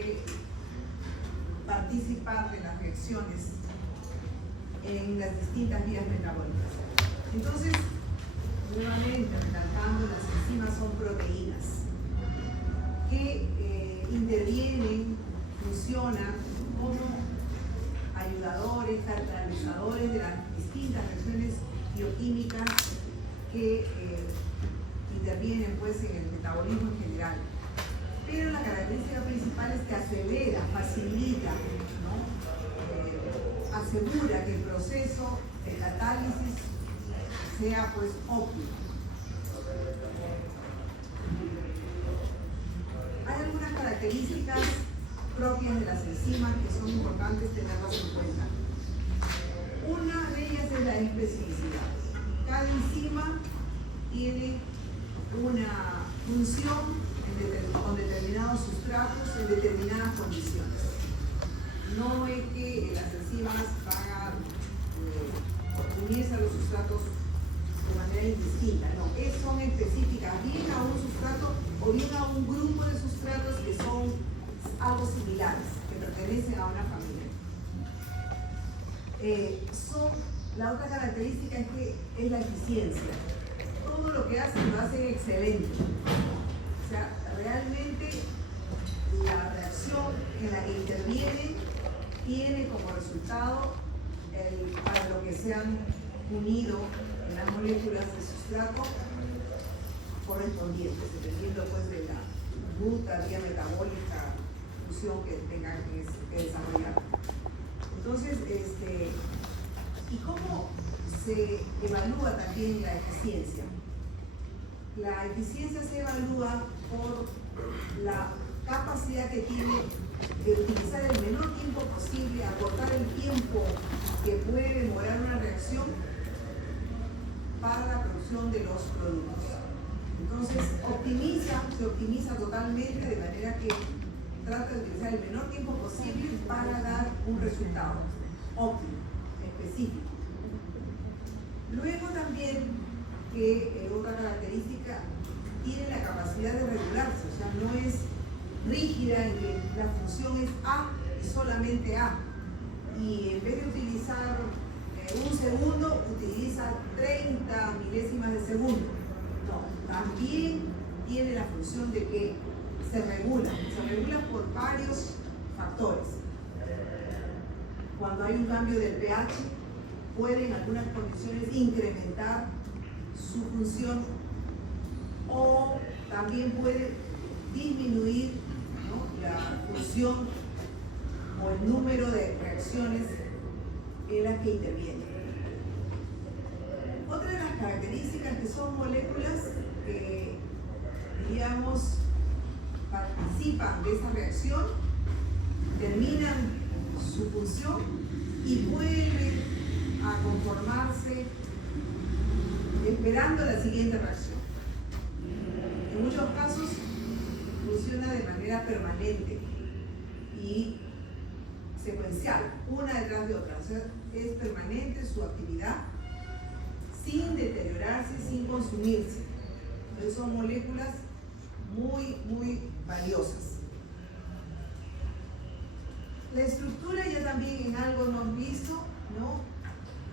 de participar de las reacciones en las distintas vías metabólicas. Entonces, nuevamente recalcando, las enzimas son proteínas que intervienen, funcionan como ayudadores, catalizadores de las distintas reacciones bioquímicas que intervienen pues en el metabolismo en general. Pero la característica principal es que acelera, facilita, ¿no? Asegura que el proceso de catálisis sea pues óptimo. Hay algunas características propias de las enzimas que son importantes tenerlas en cuenta. Una de ellas es la especificidad. Cada enzima tiene una función con determinados sustratos en determinadas condiciones. No es que las enzimas van a unirse a los sustratos de manera indistinta, no, son específicas bien a un sustrato o bien a un grupo de sustratos que son algo similares, que pertenecen a una familia. La otra característica es que es la eficiencia. Todo lo que hacen lo hacen excelente. O sea, realmente la reacción en la que intervienen tiene como resultado para lo que se han unido en las moléculas de sustrato correspondientes, dependiendo pues de la ruta, vía metabólica, función que tengan que desarrollar. Entonces, ¿y cómo se evalúa también la eficiencia? La eficiencia se evalúa por la capacidad que tiene de utilizar el menor tiempo posible, acortar el tiempo que puede demorar una reacción para la producción de los productos. Entonces, se optimiza totalmente de manera que trata de utilizar el menor tiempo posible para dar un resultado óptimo, específico. Luego también que otra característica, tiene la capacidad de regularse, o sea, no es rígida en que la función es A y solamente A, y en vez de utilizar un segundo, utiliza 30 milésimas de segundo. No, también tiene la función de que se regula por varios factores. Cuando hay un cambio del pH, puede en algunas condiciones incrementar su función, o también puede disminuir, ¿no?, la función o el número de reacciones en las que interviene. Otra de las características que son moléculas que, digamos, participan de esa reacción, terminan su función y vuelven a conformarse esperando la siguiente reacción. En muchos casos funciona de manera permanente y secuencial, una detrás de otra. O sea, es permanente su actividad sin deteriorarse, sin consumirse. Entonces son moléculas muy, muy valiosas. La estructura ya también en algo hemos visto, ¿no?,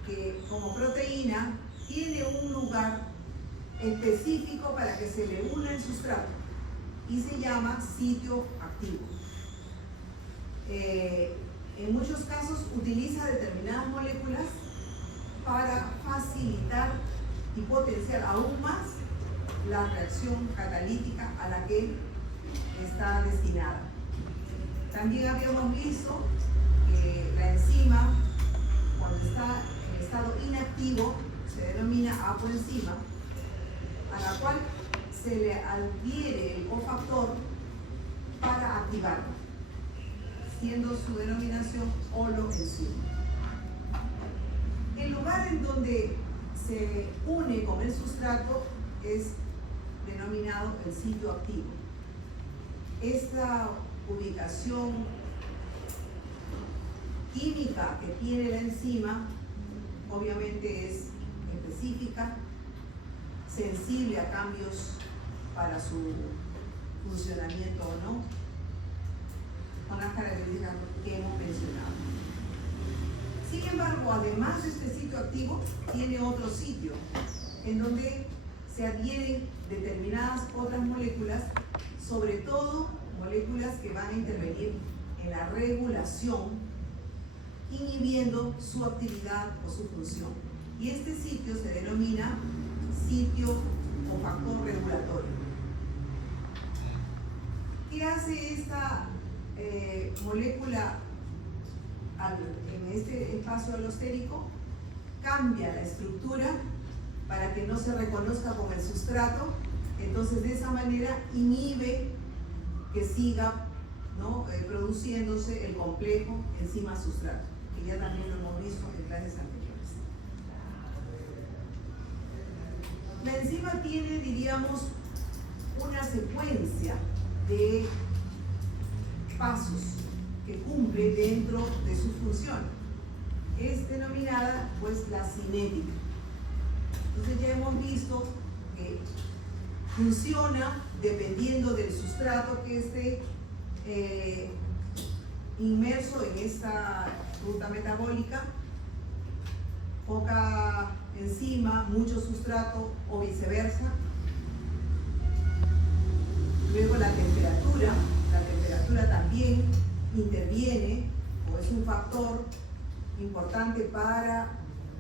que como proteína tiene un lugar específico para que se le una el sustrato y se llama sitio activo. En muchos casos utiliza determinadas moléculas para facilitar y potenciar aún más la reacción catalítica a la que está destinada. También habíamos visto que la enzima, cuando está en estado inactivo, se denomina apoenzima, a la cual se le adhiere el cofactor para activarlo, siendo su denominación holoenzima. El lugar en donde se une con el sustrato es denominado el sitio activo. Esta ubicación química que tiene la enzima obviamente es específica, sensible a cambios para su funcionamiento o no. con las características que hemos mencionado. Sin embargo, además de este sitio activo, tiene otro sitio en donde se adhieren determinadas otras moléculas, sobre todo moléculas que van a intervenir en la regulación, inhibiendo su actividad o su función. Y este sitio se denomina sitio o factor regulatorio. ¿Qué hace esta molécula en este espacio alostérico? Cambia la estructura para que no se reconozca con el sustrato, entonces de esa manera inhibe que siga, ¿no?, produciéndose el complejo enzima-sustrato, que ya también lo hemos visto en clases anteriores. La enzima tiene, diríamos, una secuencia de pasos que cumple dentro de su función. Es denominada, pues, la cinética. Entonces ya hemos visto que funciona dependiendo del sustrato que esté inmerso en esta ruta metabólica, poca enzima, mucho sustrato o viceversa. Luego la temperatura también interviene o es un factor importante para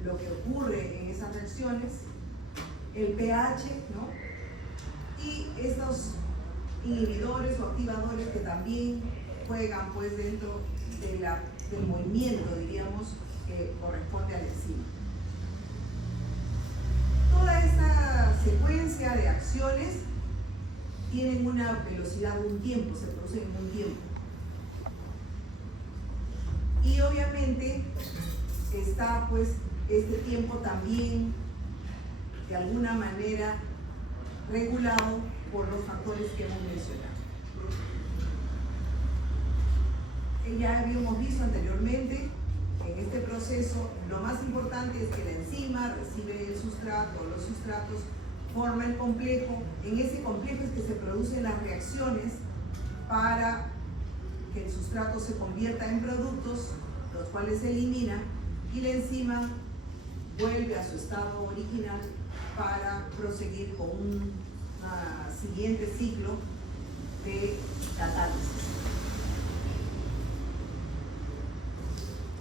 lo que ocurre en esas reacciones. El pH, ¿no?, y estos inhibidores o activadores que también juegan, pues, dentro de del movimiento, diríamos, que corresponde a la enzima. Toda esta secuencia de acciones tienen una velocidad de un tiempo, se producen en un tiempo. Y obviamente está, pues, este tiempo también de alguna manera regulado por los factores que hemos mencionado. Ya habíamos visto anteriormente en este proceso, lo más importante es que la enzima recibe el sustrato, los sustratos forma el complejo. En ese complejo es que se producen las reacciones para que el sustrato se convierta en productos, los cuales se eliminan, y la enzima vuelve a su estado original para proseguir con un siguiente ciclo de catálisis.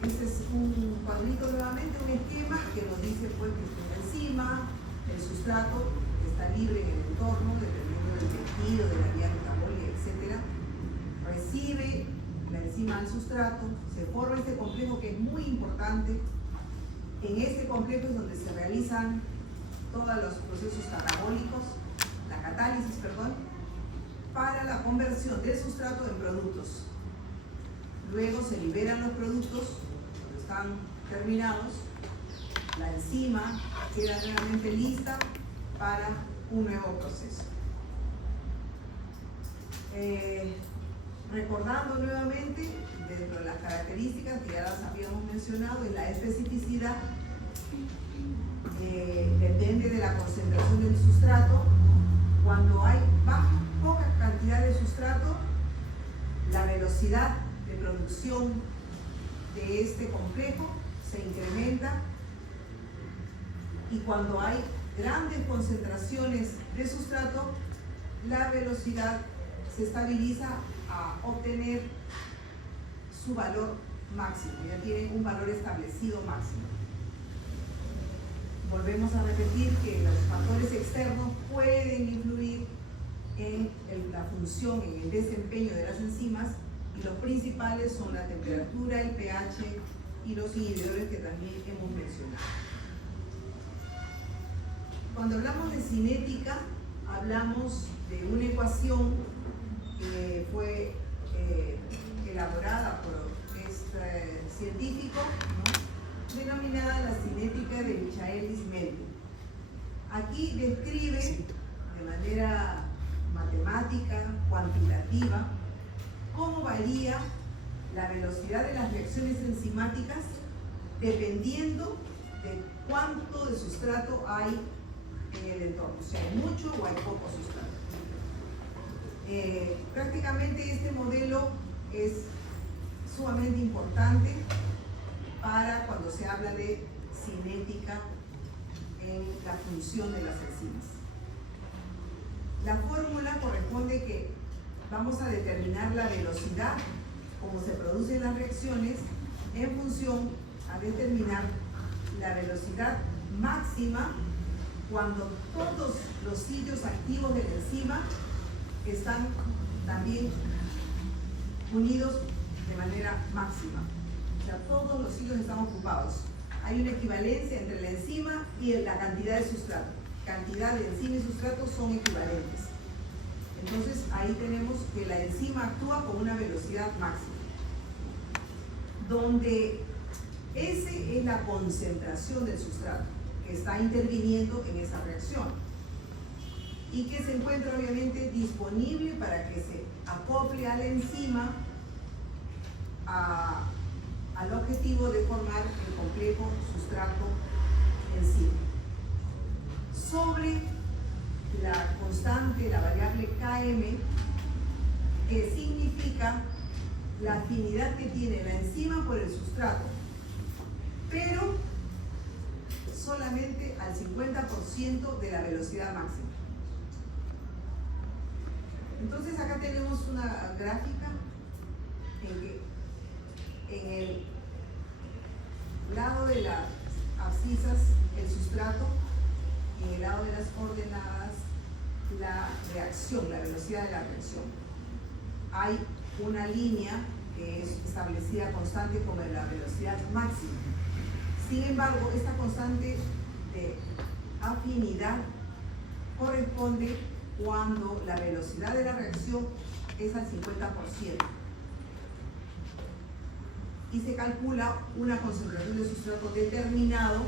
Este es un cuadrito nuevamente, un esquema que nos dice, pues, que la enzima, el sustrato que está libre en el entorno, dependiendo del tejido, de la vía metabólica, etc. Recibe la enzima al sustrato, se forma este complejo que es muy importante. En este complejo es donde se realizan todos los procesos catabólicos, la catálisis, perdón, para la conversión del sustrato en productos. Luego se liberan los productos cuando están terminados. La enzima queda nuevamente lista para un nuevo proceso. Recordando nuevamente, dentro de las características que ya las habíamos mencionado, es la especificidad. Depende de la concentración del sustrato. Cuando hay poca cantidad de sustrato, la velocidad de producción de este complejo se incrementa, y cuando hay grandes concentraciones de sustrato, la velocidad se estabiliza a obtener su valor máximo, ya tiene un valor establecido máximo. Volvemos a repetir que los factores externos pueden influir en la función, en el desempeño de las enzimas, y los principales son la temperatura, el pH y los inhibidores que también hemos mencionado. Cuando hablamos de cinética, hablamos de una ecuación que fue elaborada por este científico, ¿no?, denominada la cinética de Michaelis-Menten. Aquí describe de manera matemática, cuantitativa, cómo varía la velocidad de las reacciones enzimáticas dependiendo de cuánto de sustrato hay en el entorno, si hay mucho o hay poco sustrato. Prácticamente este modelo es sumamente importante para cuando se habla de cinética en la función de las enzimas. La fórmula corresponde que vamos a determinar la velocidad como se producen las reacciones en función a determinar la velocidad máxima cuando todos los sitios activos de la enzima están también unidos de manera máxima. O sea, todos los sitios están ocupados. Hay una equivalencia entre la enzima y la cantidad de sustrato. Cantidad de enzima y sustrato son equivalentes. Entonces ahí tenemos que la enzima actúa con una velocidad máxima, donde S es la concentración del sustrato que está interviniendo en esa reacción y que se encuentra obviamente disponible para que se acople a la enzima al objetivo de formar el complejo sustrato-enzima. Sobre la constante, la variable Km, que significa la afinidad que tiene la enzima por el sustrato, pero solamente al 50% de la velocidad máxima. Entonces acá tenemos una gráfica en que en el lado de las abscisas el sustrato y en el lado de las coordenadas la reacción, la velocidad de la reacción. Hay una línea que es establecida constante como la velocidad máxima. Sin embargo, esta constante de afinidad corresponde cuando la velocidad de la reacción es al 50%. Y se calcula una concentración de sustrato determinado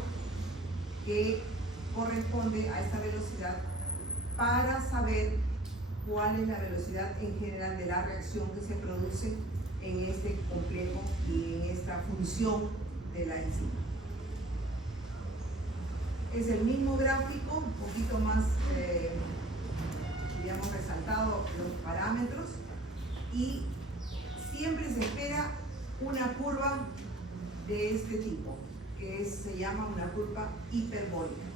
que corresponde a esta velocidad para saber cuál es la velocidad en general de la reacción que se produce en este complejo y en esta función de la enzima. Es el mismo gráfico, un poquito más, digamos, resaltado los parámetros, y siempre se espera una curva de este tipo, que se llama una curva hiperbólica.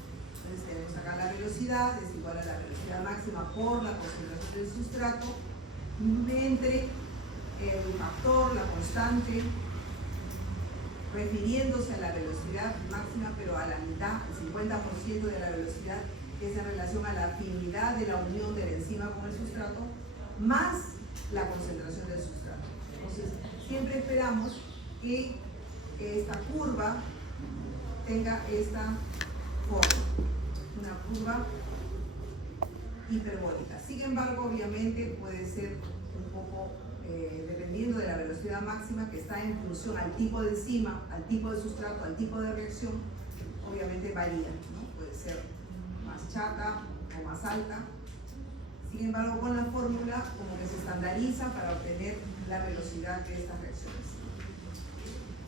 Entonces tenemos acá la velocidad, es igual a la velocidad máxima por la concentración del sustrato, entre el factor, la constante, refiriéndose a la velocidad máxima, pero a la mitad, el 50% de la velocidad, que es en relación a la afinidad de la unión de la enzima con el sustrato, más la concentración del sustrato. Entonces, siempre esperamos que esta curva tenga esta forma, una curva hiperbólica. Sin embargo, obviamente puede ser un poco, dependiendo de la velocidad máxima, que está en función al tipo de enzima, al tipo de sustrato, al tipo de reacción, obviamente varía, ¿no? Puede ser más chata o más alta. Sin embargo, con la fórmula como que se estandariza para obtener la velocidad de estas reacciones.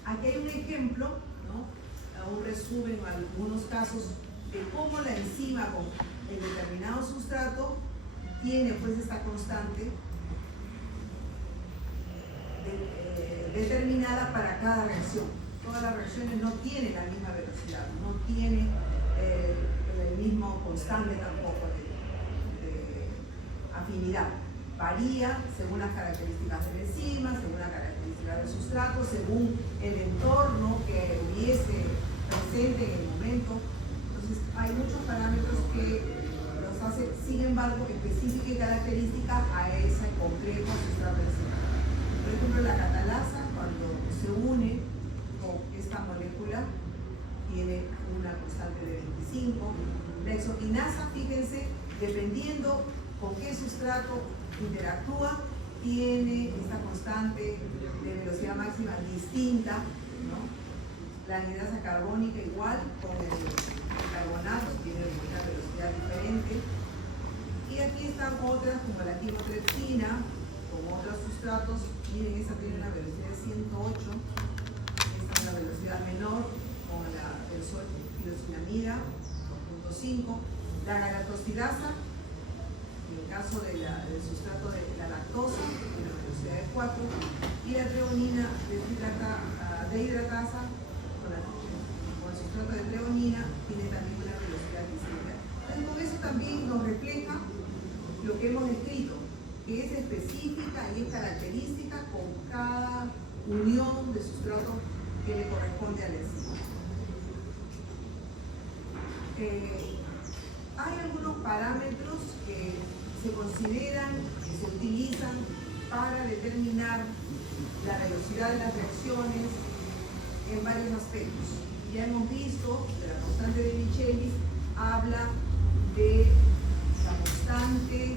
Aquí hay un ejemplo, ¿no? Un resumen o algunos casos de cómo la enzima con el determinado sustrato tiene pues esta constante determinada para cada reacción. Todas las reacciones no tienen la misma velocidad, no tienen el mismo constante tampoco de afinidad. Varía según las características de la enzima, según las características del sustrato, según el entorno que hubiese presente en el momento. Entonces hay muchos parámetros que los hace, sin embargo, específica y característica a ese complejo sustrato-enzima. Por ejemplo, la catalasa, cuando se une con esta molécula, tiene una constante de 25. La hexoquinasa, fíjense, dependiendo con qué sustrato interactúa, tiene esta constante de velocidad máxima distinta, ¿no? La anhidasa carbónica igual, con el carbonato, tiene una velocidad diferente. Y aquí están otras, como la quimotripsina, con otros sustratos. Miren, esta tiene una velocidad de 108, esta es la velocidad menor, con la benzoilosilamida, 2.5. La galactosidasa, en el caso del sustrato de la lactosa, tiene una velocidad de 4, y la treonina deshidratasa con el sustrato de treonina tiene también una velocidad distinta. Entonces, con eso también nos refleja lo que hemos escrito, que es específica y es característica con cada unión de sustrato que le corresponde a la enzima. Hay algunos parámetros que se consideran, que se utilizan para determinar la velocidad de las reacciones en varios aspectos. Ya hemos visto que la constante de Michelis habla de la constante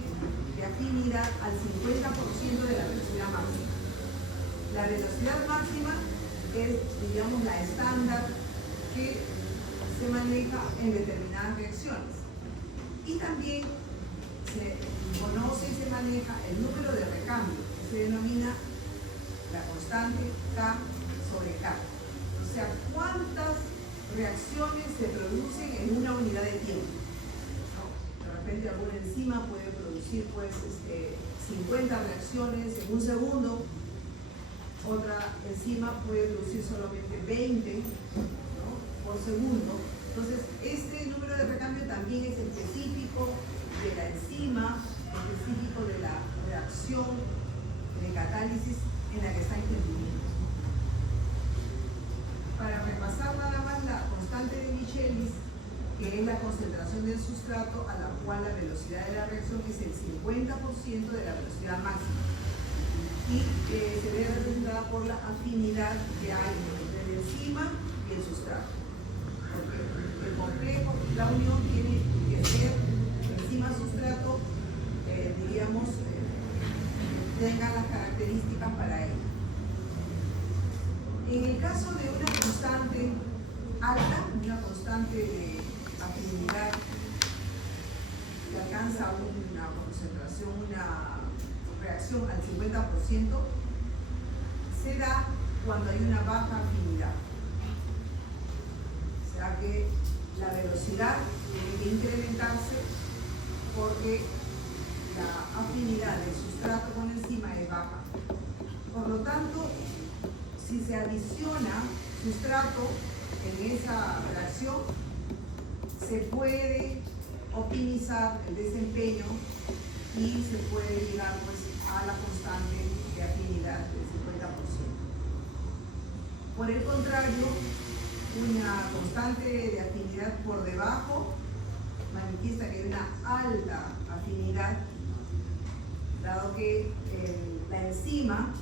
de afinidad al 50% de la velocidad máxima. La velocidad máxima es, digamos, la estándar que se maneja en determinadas reacciones. Y también se conoce y se maneja el número de recambio, que se denomina la constante K sobre K. O sea, cuántas reacciones se producen en una unidad de tiempo. ¿No? De repente alguna enzima puede producir 50 reacciones en un segundo, otra enzima puede producir solamente 20, ¿no?, por segundo. Entonces, este número de recambio también es específico de la enzima, específico de la reacción de catálisis en la que está interviniendo. Para repasar nada más la constante de Michelis, que es la concentración del sustrato a la cual la velocidad de la reacción es el 50% de la velocidad máxima, y se ve representada por la afinidad que hay entre la enzima y el sustrato. Porque el complejo, la unión tiene que ser enzima-sustrato, diríamos, tenga las características para ello. En el caso de una constante alta, una constante de afinidad que alcanza una concentración, una reacción al 50%, se da cuando hay una baja afinidad. O sea que la velocidad tiene que incrementarse porque la afinidad del sustrato con la enzima es baja. Por lo tanto, si se adiciona sustrato en esa reacción, se puede optimizar el desempeño y se puede llegar pues a la constante de afinidad del 50%. Por el contrario, una constante de afinidad por debajo manifiesta que hay una alta afinidad, dado que la enzima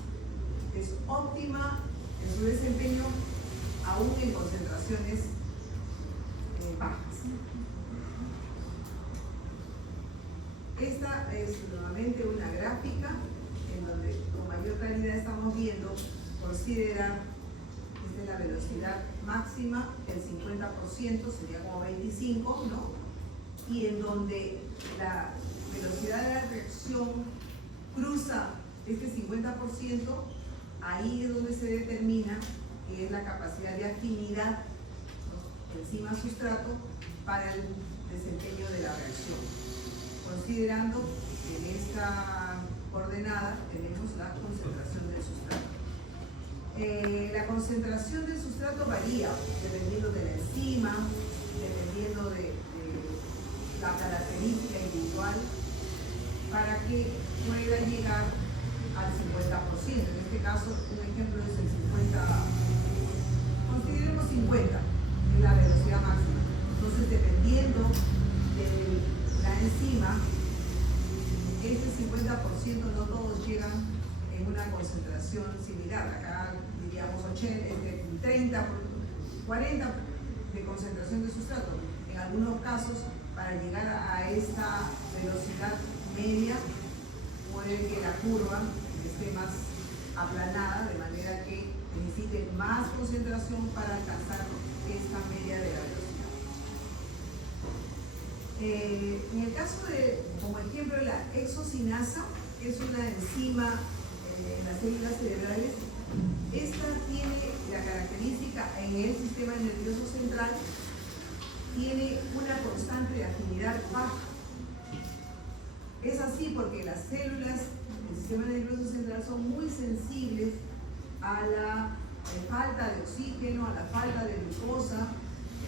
es óptima en su desempeño aún en concentraciones bajas. Esta es nuevamente una gráfica en donde con mayor claridad estamos viendo considerar desde la velocidad máxima el 50%, sería como 25, ¿no? Y en donde la velocidad de la reacción cruza este 50%, ahí es donde se determina que es la capacidad de afinidad, ¿no?, enzima-sustrato para el desempeño de la reacción, considerando que en esta coordenada tenemos la concentración del sustrato. La concentración del sustrato varía dependiendo de la enzima, dependiendo de la característica individual, para que pueda llegar al 50%. En este caso, un ejemplo es el 50, consideremos 50, es la velocidad máxima. Entonces, dependiendo de la enzima, ese 50% no todos llegan en una concentración similar. Acá diríamos 30, 40 de concentración de sustrato. En algunos casos, para llegar a esta velocidad media, puede que la curva esté más aplanada, de manera que necesite más concentración para alcanzar esta media de la velocidad. En el caso de, como ejemplo, la exocinasa, que es una enzima en las células cerebrales, esta tiene la característica en el sistema nervioso central, tiene una constante de afinidad baja. Es así porque las células del sistema nervioso central intestinal son muy sensibles a la falta de oxígeno, a la falta de glucosa.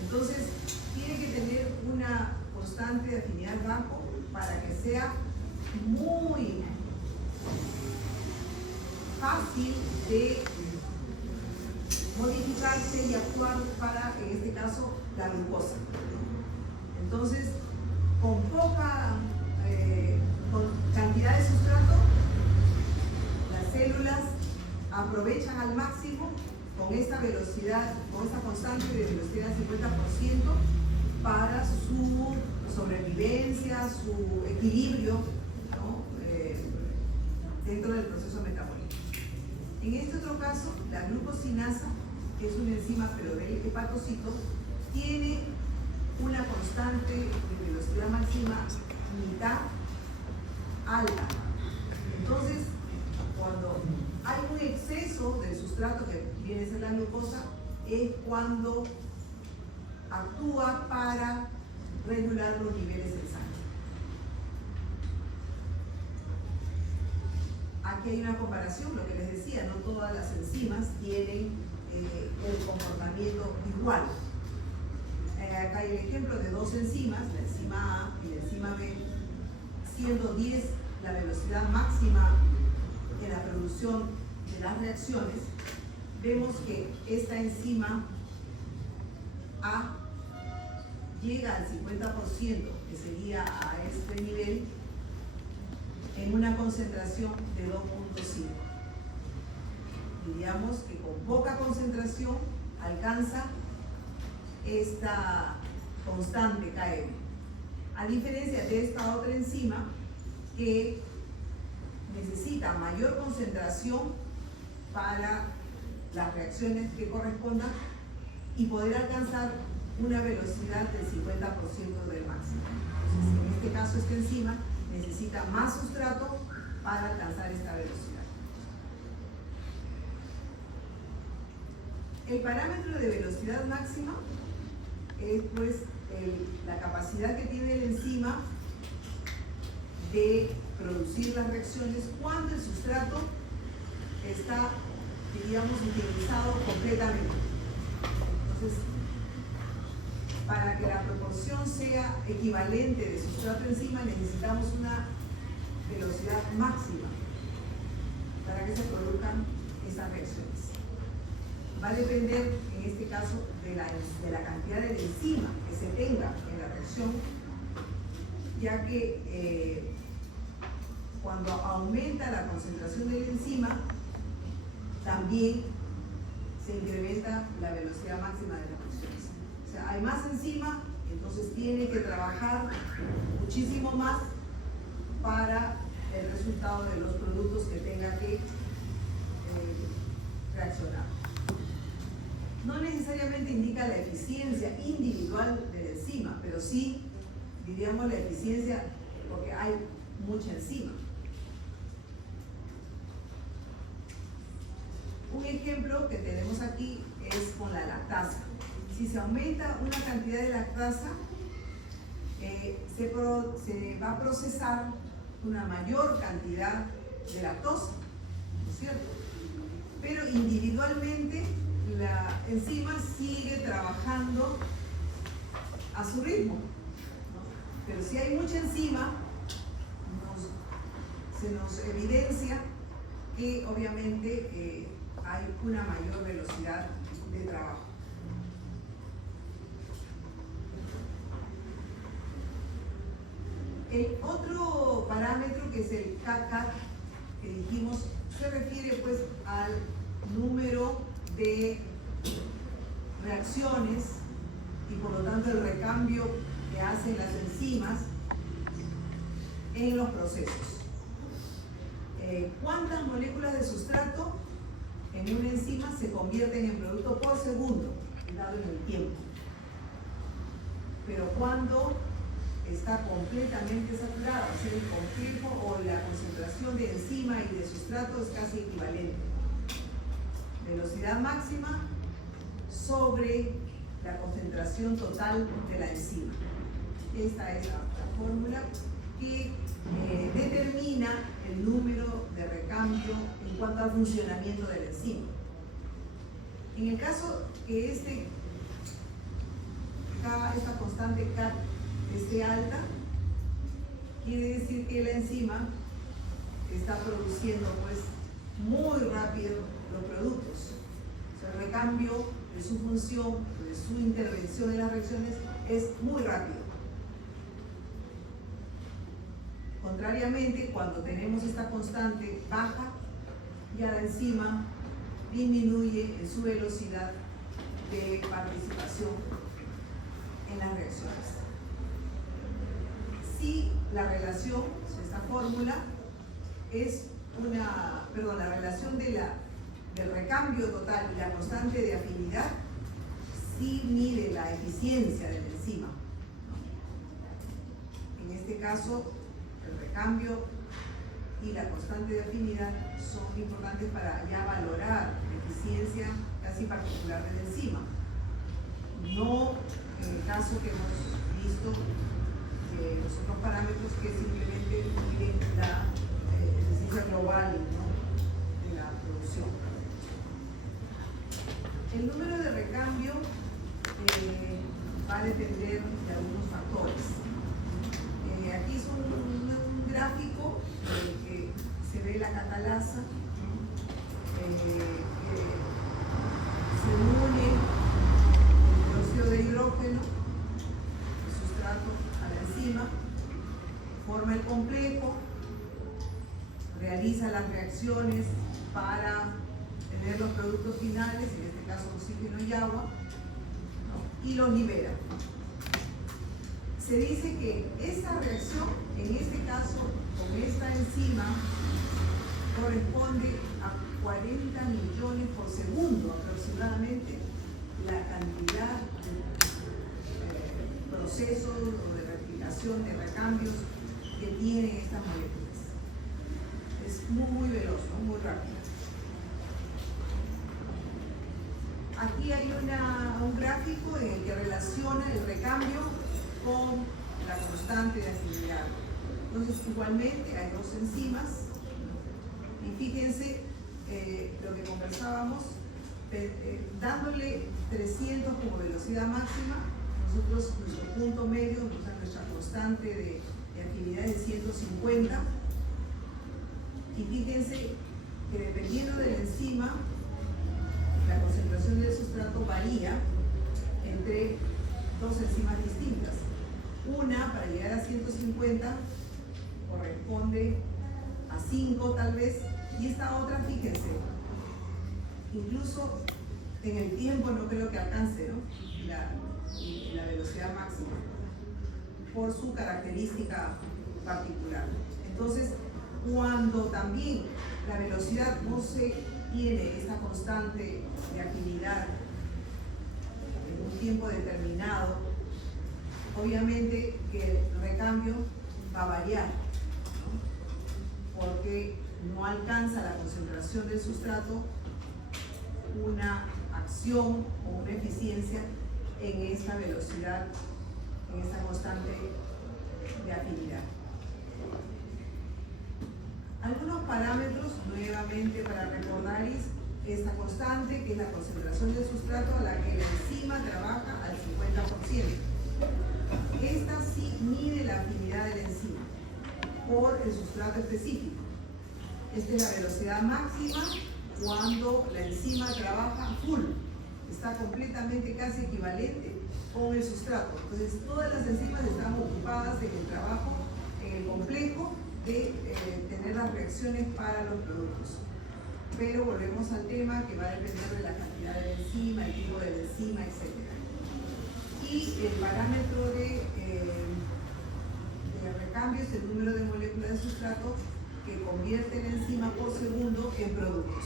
Entonces, tiene que tener una constante de afinidad bajo para que sea muy fácil de modificarse y actuar para, en este caso, la glucosa. Entonces, con poca con cantidad de sustrato, las células aprovechan al máximo con esta velocidad, con esta constante de velocidad del 50% para su sobrevivencia, su equilibrio, ¿no? Dentro del proceso metabólico. En este otro caso, la glucosinasa, que es una enzima pero del hepatocito, tiene una constante de velocidad máxima mitad alta. Entonces, cuando hay un exceso del sustrato que viene a ser la glucosa, es cuando actúa para regular los niveles en sangre. Aquí hay una comparación, lo que les decía, no todas las enzimas tienen el comportamiento igual. Acá hay el ejemplo de dos enzimas, la enzima A y la enzima B, siendo 10 la velocidad máxima en la producción de las reacciones. Vemos que esta enzima A llega al 50%, que sería a este nivel, en una concentración de 2.5. Diríamos que con poca concentración alcanza esta constante KM, a diferencia de esta otra enzima que necesita mayor concentración para las reacciones que correspondan y poder alcanzar una velocidad del 50% del máximo. Entonces, en este caso, esta enzima necesita más sustrato para alcanzar esta velocidad. El parámetro de velocidad máxima es pues la capacidad que tiene la enzima de producir las reacciones cuando el sustrato está, diríamos, utilizado completamente. Entonces, para que la proporción sea equivalente de sustrato-enzima, necesitamos una velocidad máxima para que se produzcan estas reacciones. Va a depender, en este caso, de la cantidad de enzima que se tenga en la reacción, ya que cuando aumenta la concentración de la enzima, también se incrementa la velocidad máxima de las reacciones. O sea, hay más enzima, entonces tiene que trabajar muchísimo más para el resultado de los productos que tenga que reaccionar. No necesariamente indica la eficiencia individual de la enzima, pero sí, diríamos, la eficiencia porque hay mucha enzima. Un ejemplo que tenemos aquí es con la lactasa. Si se aumenta una cantidad de lactasa, se va a procesar una mayor cantidad de lactosa, ¿no es cierto? Pero individualmente la enzima sigue trabajando a su ritmo, ¿no? Pero si hay mucha enzima, se nos evidencia que obviamente hay una mayor velocidad de trabajo. El otro parámetro, que es el KCAT, que dijimos, se refiere pues al número de reacciones y por lo tanto el recambio que hacen las enzimas en los procesos. ¿Cuántas moléculas de sustrato en una enzima se convierten en producto por segundo, dado en el tiempo? Pero cuando está completamente saturada, o sea, el complejo o la concentración de enzima y de sustrato es casi equivalente. Velocidad máxima sobre la concentración total de la enzima. Esta es la fórmula que determina el número de recambio en cuanto al funcionamiento de la enzima. En el caso que esta constante K esté alta, quiere decir que la enzima está produciendo pues muy rápido los productos. O sea, el recambio de su función, de su intervención en las reacciones es muy rápido. Contrariamente, cuando tenemos esta constante baja, ya la enzima disminuye en su velocidad de participación en las reacciones. Si la relación, esta fórmula, es la relación del recambio total y la constante de afinidad, sí mide la eficiencia de la enzima. En este caso, el recambio y la constante de afinidad son importantes para ya valorar la eficiencia casi particular de la enzima. No en el caso que hemos visto de los otros parámetros que simplemente miden la eficiencia global, ¿no?, de la producción. El número de recambio va a depender de algunos factores. Aquí es un gráfico en el que se ve la catalasa, que se une el dióxido de hidrógeno, el sustrato a la enzima, forma el complejo, realiza las reacciones para tener los productos finales, en este caso oxígeno y agua, ¿no?, y los libera. Se dice que esta reacción, en este caso con esta enzima, corresponde a 40 millones por segundo aproximadamente la cantidad de procesos o de replicación, de recambios que tienen estas moléculas. Es muy veloz, ¿no?, muy rápido. Aquí hay un gráfico en el que relaciona el recambio con la constante de afinidad. Entonces, igualmente hay dos enzimas, y fíjense lo que conversábamos, dándole 300 como velocidad máxima, nosotros nuestro punto medio, nuestra constante de afinidad es de 150, y fíjense que dependiendo de la enzima, la concentración del sustrato varía entre dos enzimas distintas. Una, para llegar a 150, corresponde a 5 tal vez, y esta otra, fíjense, incluso en el tiempo no creo que alcance, ¿no?, la velocidad máxima, por su característica particular. Entonces, cuando también la velocidad no se tiene esta constante de afinidad en un tiempo determinado, obviamente que el recambio va a variar, ¿no?, porque no alcanza la concentración del sustrato una acción o una eficiencia en esta velocidad, en esta constante de afinidad. Algunos parámetros, nuevamente para recordar, esta constante, que es la concentración del sustrato a la que la enzima trabaja al 50%. Esta sí mide la afinidad de la enzima por el sustrato específico. Esta es la velocidad máxima cuando la enzima trabaja full, está completamente casi equivalente con el sustrato. Entonces, todas las enzimas están ocupadas en el trabajo, en el complejo de tener las reacciones para los productos. Pero volvemos al tema que va a depender de la cantidad de la enzima, el tipo de la enzima, etc. Y el parámetro de recambio es el número de moléculas de sustrato que convierte la enzima por segundo en productos.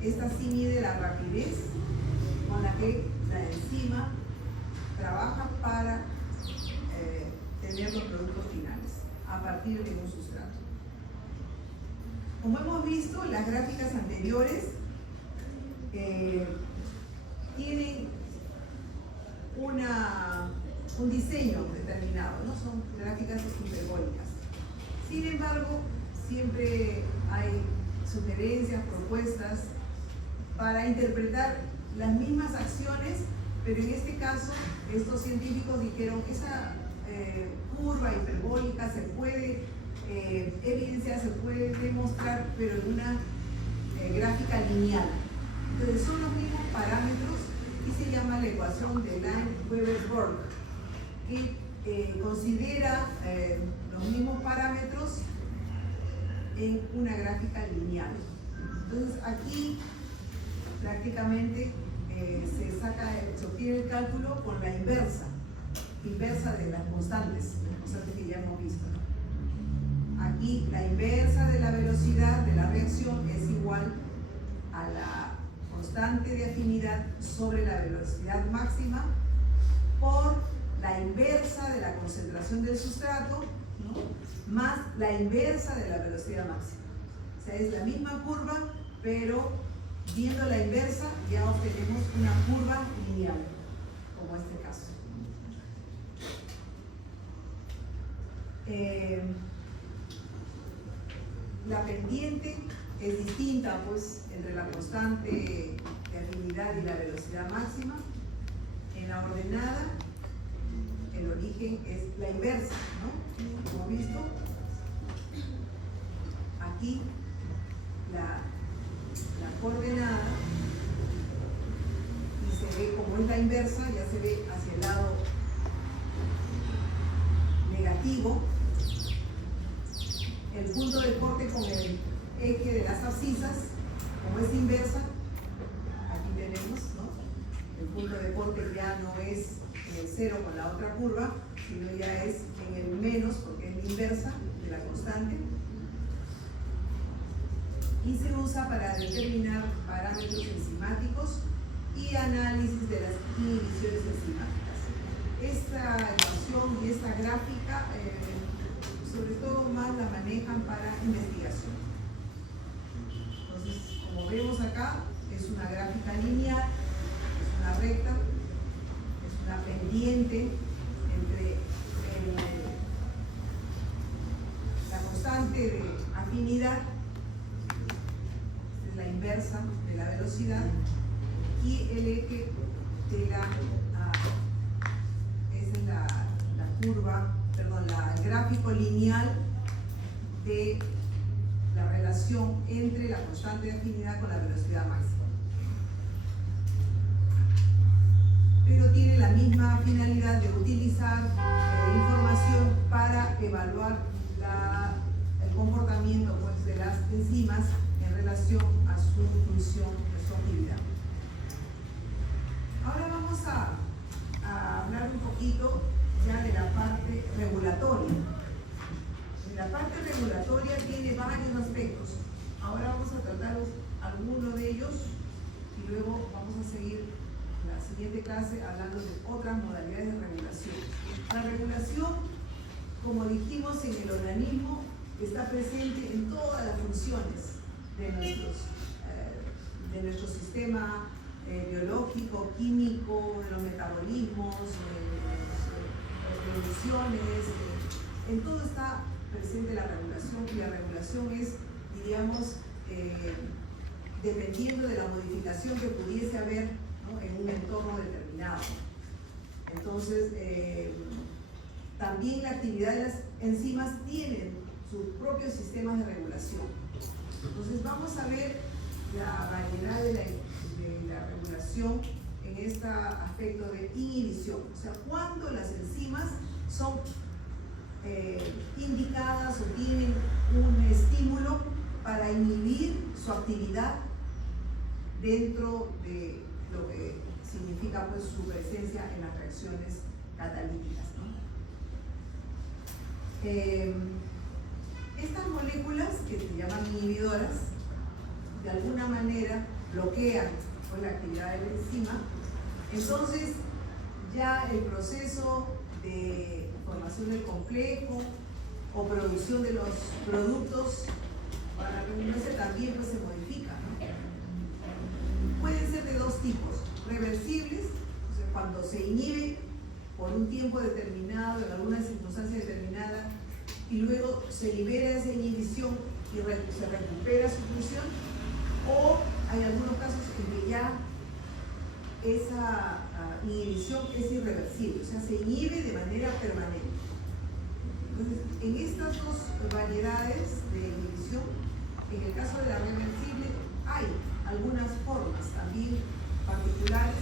Esta sí mide la rapidez con la que la enzima trabaja para tener los productos finales a partir de un sustrato. Como hemos visto, las gráficas anteriores tienen un diseño determinado, ¿no? Son gráficas hiperbólicas. Sin embargo, siempre hay sugerencias, propuestas para interpretar las mismas acciones, pero en este caso estos científicos dijeron que esa curva hiperbólica se puede evidenciar, se puede demostrar, pero en una gráfica lineal. Entonces son los mismos parámetros y se llama la ecuación de Laing-Weber-Borg, que considera los mismos parámetros en una gráfica lineal. Entonces aquí prácticamente se obtiene el cálculo con la inversa de las constantes que ya hemos visto. Aquí la inversa de la velocidad de la reacción es igual a la constante de afinidad sobre la velocidad máxima por la inversa de la concentración del sustrato, ¿no?, más la inversa de la velocidad máxima. O sea, es la misma curva, pero viendo la inversa ya obtenemos una curva lineal, como este caso. La pendiente es distinta, pues, entre la constante de afinidad y la velocidad máxima. En la ordenada, el origen es la inversa, ¿no? Como visto, aquí la coordenada, y se ve como es la inversa, ya se ve hacia el lado negativo. El punto de corte con el eje de las abscisas, como es inversa, aquí tenemos, ¿no?, el punto de corte ya no es en el cero con la otra curva, sino ya es en el menos, porque es la inversa de la constante, y se usa para determinar parámetros enzimáticos y análisis de las inhibiciones enzimáticas. Esta ecuación y esta gráfica sobre todo más la manejan para investigación. Entonces, como vemos acá, es una gráfica lineal, es una recta, es una pendiente entre la constante de afinidad, es la inversa de la velocidad, y el eje de la curva, perdón, el gráfico lineal de la relación entre la constante de afinidad con la velocidad máxima. Pero tiene la misma finalidad de utilizar información para evaluar el comportamiento, pues, de las enzimas en relación a su función de su actividad. Ahora vamos a hablar un poquito ya de la parte regulatoria. La parte regulatoria tiene varios aspectos. Ahora vamos a tratar algunos de ellos y luego vamos a seguir la siguiente clase hablando de otras modalidades de regulación. La regulación, como dijimos, en el organismo está presente en todas las funciones de nuestro sistema biológico, químico, de los metabolismos, emisiones, en todo está presente la regulación, y la regulación es, diríamos, dependiendo de la modificación que pudiese haber, ¿no?, en un entorno determinado. Entonces, también la actividad de las enzimas tienen sus propios sistemas de regulación. Entonces, vamos a ver la variedad de la regulación en este aspecto de inhibición, o sea, cuando las enzimas son indicadas o tienen un estímulo para inhibir su actividad dentro de lo que significa, pues, su presencia en las reacciones catalíticas, ¿no? Estas moléculas, que se llaman inhibidoras, de alguna manera bloquean, pues, la actividad de la enzima. Entonces, ya el proceso de formación del complejo o producción de los productos para reunirse también, pues, se modifica, ¿no? Pueden ser de dos tipos: reversibles, o sea, cuando se inhibe por un tiempo determinado, en alguna circunstancia determinada, y luego se libera esa inhibición y se recupera su función, o hay algunos casos en que ya esa inhibición es irreversible, o sea, se inhibe de manera permanente. Entonces, en estas dos variedades de inhibición, en el caso de la reversible, hay algunas formas también particulares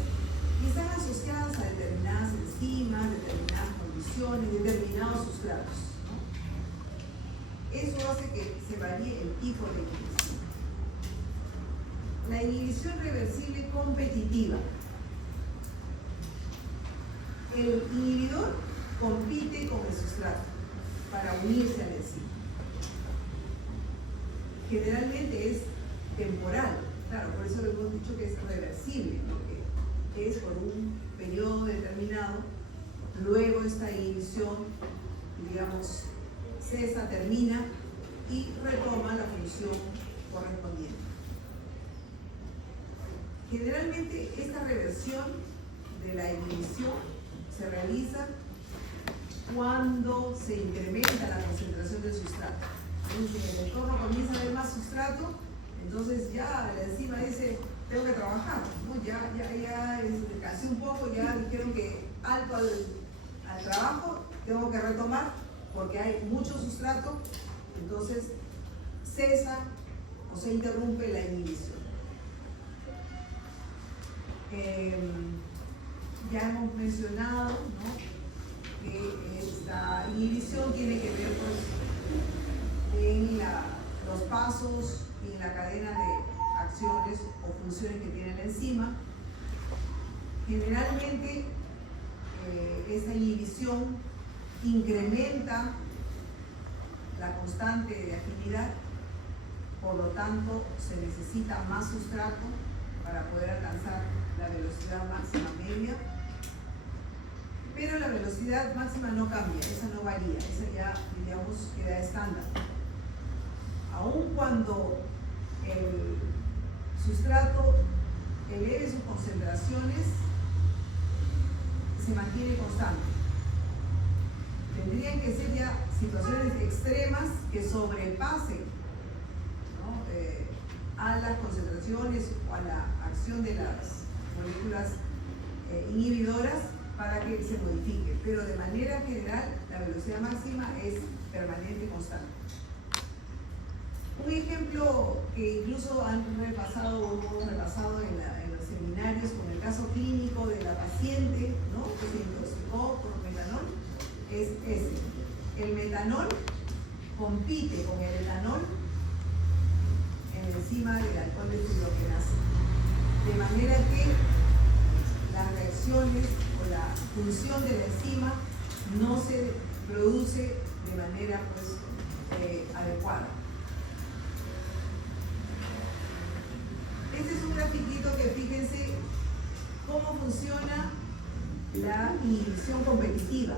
y están asociadas a determinadas enzimas, determinadas condiciones, determinados sustratos, ¿no? Eso hace que se varíe el tipo de inhibición. La inhibición reversible competitiva. El inhibidor compite con el sustrato para unirse al enzima. Generalmente es temporal, claro, por eso le hemos dicho que es reversible, porque es por un periodo determinado, luego esta inhibición, digamos, cesa, termina y retoma la función correspondiente. Generalmente esta reversión de la inhibición se realiza cuando se incrementa la concentración del sustrato. Entonces, si en el entorno comienza a haber más sustrato, entonces ya la enzima dice, tengo que trabajar, ¿no? Ya casi un poco, ya dijeron que alto al trabajo, tengo que retomar porque hay mucho sustrato, entonces cesa o se interrumpe la inhibición. Ya hemos mencionado, ¿no?, que esta inhibición tiene que ver, pues, en los pasos y en la cadena de acciones o funciones que tiene la enzima. Generalmente esta inhibición incrementa la constante de afinidad, por lo tanto se necesita más sustrato para poder alcanzar la velocidad máxima media, pero la velocidad máxima no cambia, esa no varía, esa ya, digamos, queda estándar. Aun cuando el sustrato eleve sus concentraciones, se mantiene constante. Tendrían que ser ya situaciones extremas que sobrepasen, ¿no?, a las concentraciones o a la acción de las moléculas inhibidoras para que se modifique, pero de manera general la velocidad máxima es permanente y constante. Un ejemplo que incluso han repasado en los seminarios con el caso clínico de la paciente, ¿no?, que se intoxicó por metanol, es ese. El metanol compite con el etanol en la enzima del alcohol deshidrogenasa, de manera que las reacciones o la función de la enzima no se produce de manera, pues, adecuada. Este es un grafiquito que, fíjense cómo funciona la inhibición competitiva.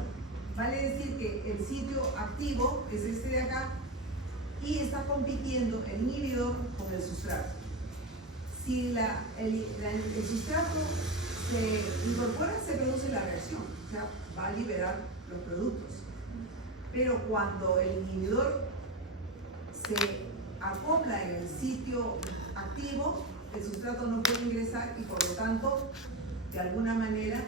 Vale decir que el sitio activo es este de acá y está compitiendo el inhibidor con el sustrato. Si el sustrato se incorpora, se produce la reacción, o sea, va a liberar los productos. Pero cuando el inhibidor se acopla en el sitio activo, el sustrato no puede ingresar y por lo tanto, de alguna manera,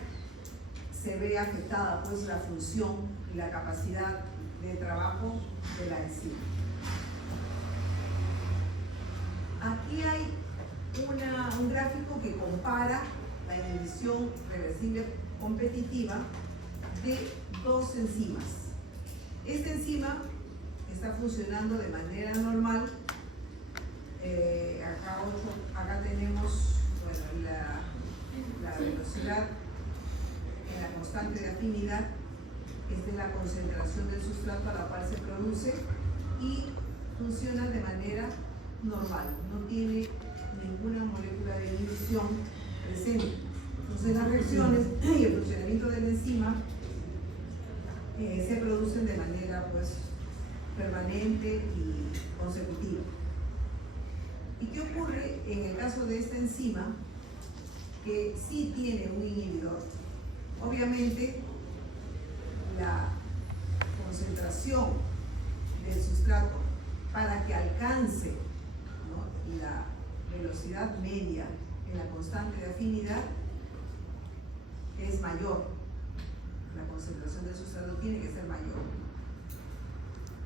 se ve afectada, pues, la función y la capacidad de trabajo de la enzima. Aquí hay un gráfico que compara la inhibición reversible competitiva de dos enzimas. Esta enzima está funcionando de manera normal. Acá tenemos, bueno, la velocidad en la constante de afinidad. Esta es la concentración del sustrato a la cual se produce y funciona de manera normal, no tiene ninguna molécula de inhibición presente. Entonces las reacciones y el funcionamiento de la enzima se producen de manera, pues, permanente y consecutiva. ¿Y qué ocurre en el caso de esta enzima que sí tiene un inhibidor? Obviamente la concentración del sustrato para que alcance, ¿no?, la velocidad media en la constante de afinidad es mayor. La concentración del sustrato tiene que ser mayor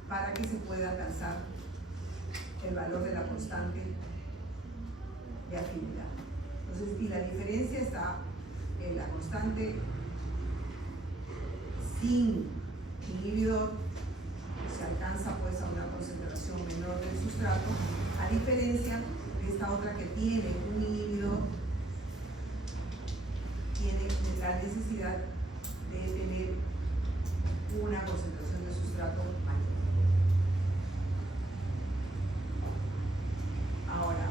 para que se pueda alcanzar el valor de la constante de afinidad. Entonces, y la diferencia está en la constante sin inhibidor, se alcanza pues a una concentración menor del sustrato, a diferencia de esta otra que tiene un inhibidor, tiene la necesidad de tener una concentración de sustrato mayor. Ahora,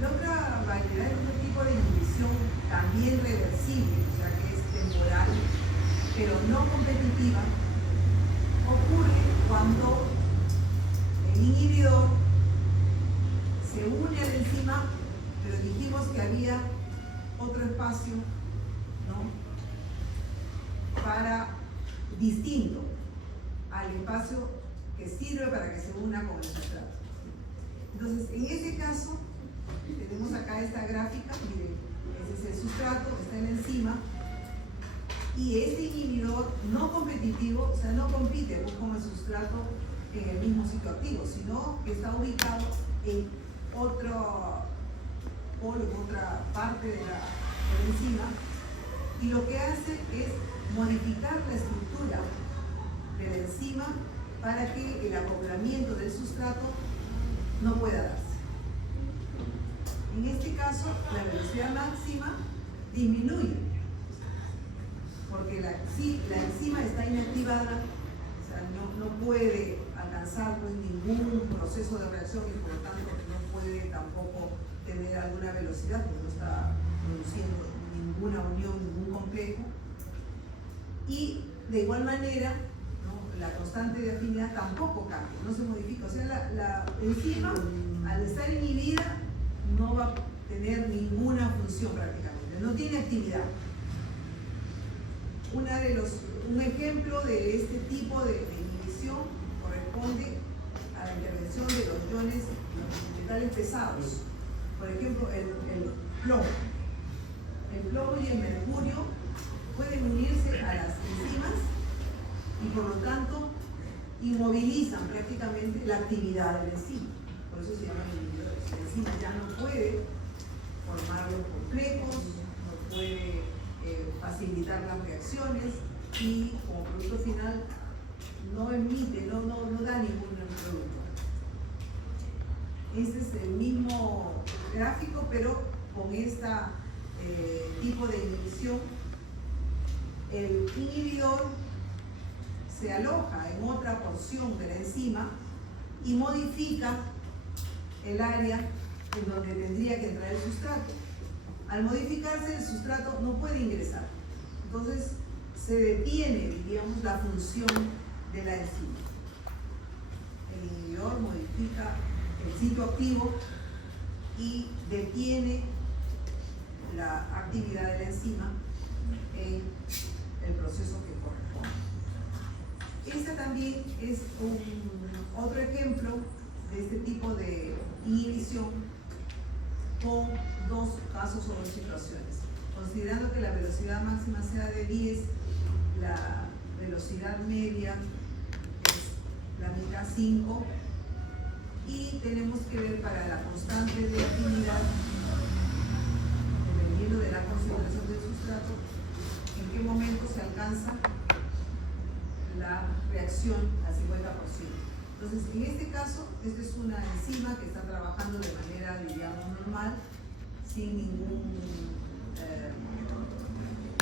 la otra variedad es un tipo de inhibición también reversible, o sea que es temporal, pero no competitiva, ocurre cuando el inhibidor se une a la enzima, pero dijimos que había otro espacio, ¿no?, para distinto al espacio que sirve para que se una con el sustrato. Entonces, en este caso, tenemos acá esta gráfica, miren, ese es el sustrato, está en la enzima, y este inhibidor no competitivo, o sea, no compite con el sustrato en el mismo sitio activo, sino que está ubicado en otro polo, en otra parte de la enzima, y lo que hace es modificar la estructura de la enzima para que el acoplamiento del sustrato no pueda darse. En este caso, la velocidad máxima disminuye, porque la enzima está inactivada, o sea, no puede alcanzar pues, ningún proceso de reacción y por lo tanto no puede tampoco tener alguna velocidad, porque no está produciendo ninguna unión, ningún complejo. Y de igual manera, ¿no?, la constante de afinidad tampoco cambia, no se modifica. O sea, la enzima, al estar inhibida, no va a tener ninguna función prácticamente, no tiene actividad. Un ejemplo de este tipo de inhibición corresponde a la intervención de los iones metales pesados. Por ejemplo, el plomo. El plomo y el mercurio pueden unirse a las enzimas y por lo tanto inmovilizan prácticamente la actividad de la enzima. Por eso se llaman inhibidores. La enzima ya no puede formar los complejos, no puede facilitar las reacciones y como producto final no emite, no da ningún producto. Este es el mismo gráfico, pero con este tipo de inhibición. El inhibidor se aloja en otra porción de la enzima y modifica el área en donde tendría que entrar el sustrato. Al modificarse, el sustrato no puede ingresar. Entonces, se detiene, diríamos, la función de la enzima. El inhibidor modifica el sitio activo y detiene la actividad de la enzima en el proceso que corresponde. Este también es otro ejemplo de este tipo de inhibición con dos casos o dos situaciones. Considerando que la velocidad máxima sea de 10, la velocidad media es la mitad 5 y tenemos que ver para la constante de afinidad, dependiendo de la concentración del sustrato, en qué momento se alcanza la reacción al 50%. Entonces, en este caso, esta es una enzima que está trabajando de manera, digamos, normal, sin ninguna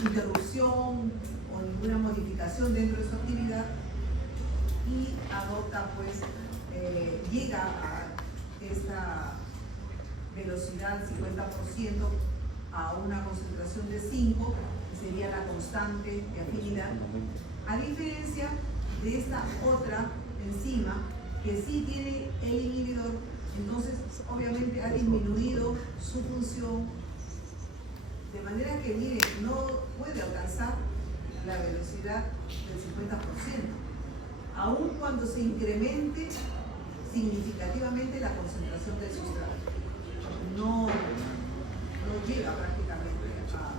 interrupción o ninguna modificación dentro de su actividad y adopta, pues, llega a esta velocidad 50% a una concentración de 5, que sería la constante de afinidad, a diferencia de esta otra enzima que sí tiene el inhibidor. Entonces, obviamente ha disminuido su función de manera que, mire, no puede alcanzar la velocidad del 50%. aun cuando se incremente significativamente la concentración del sustrato. No llega prácticamente a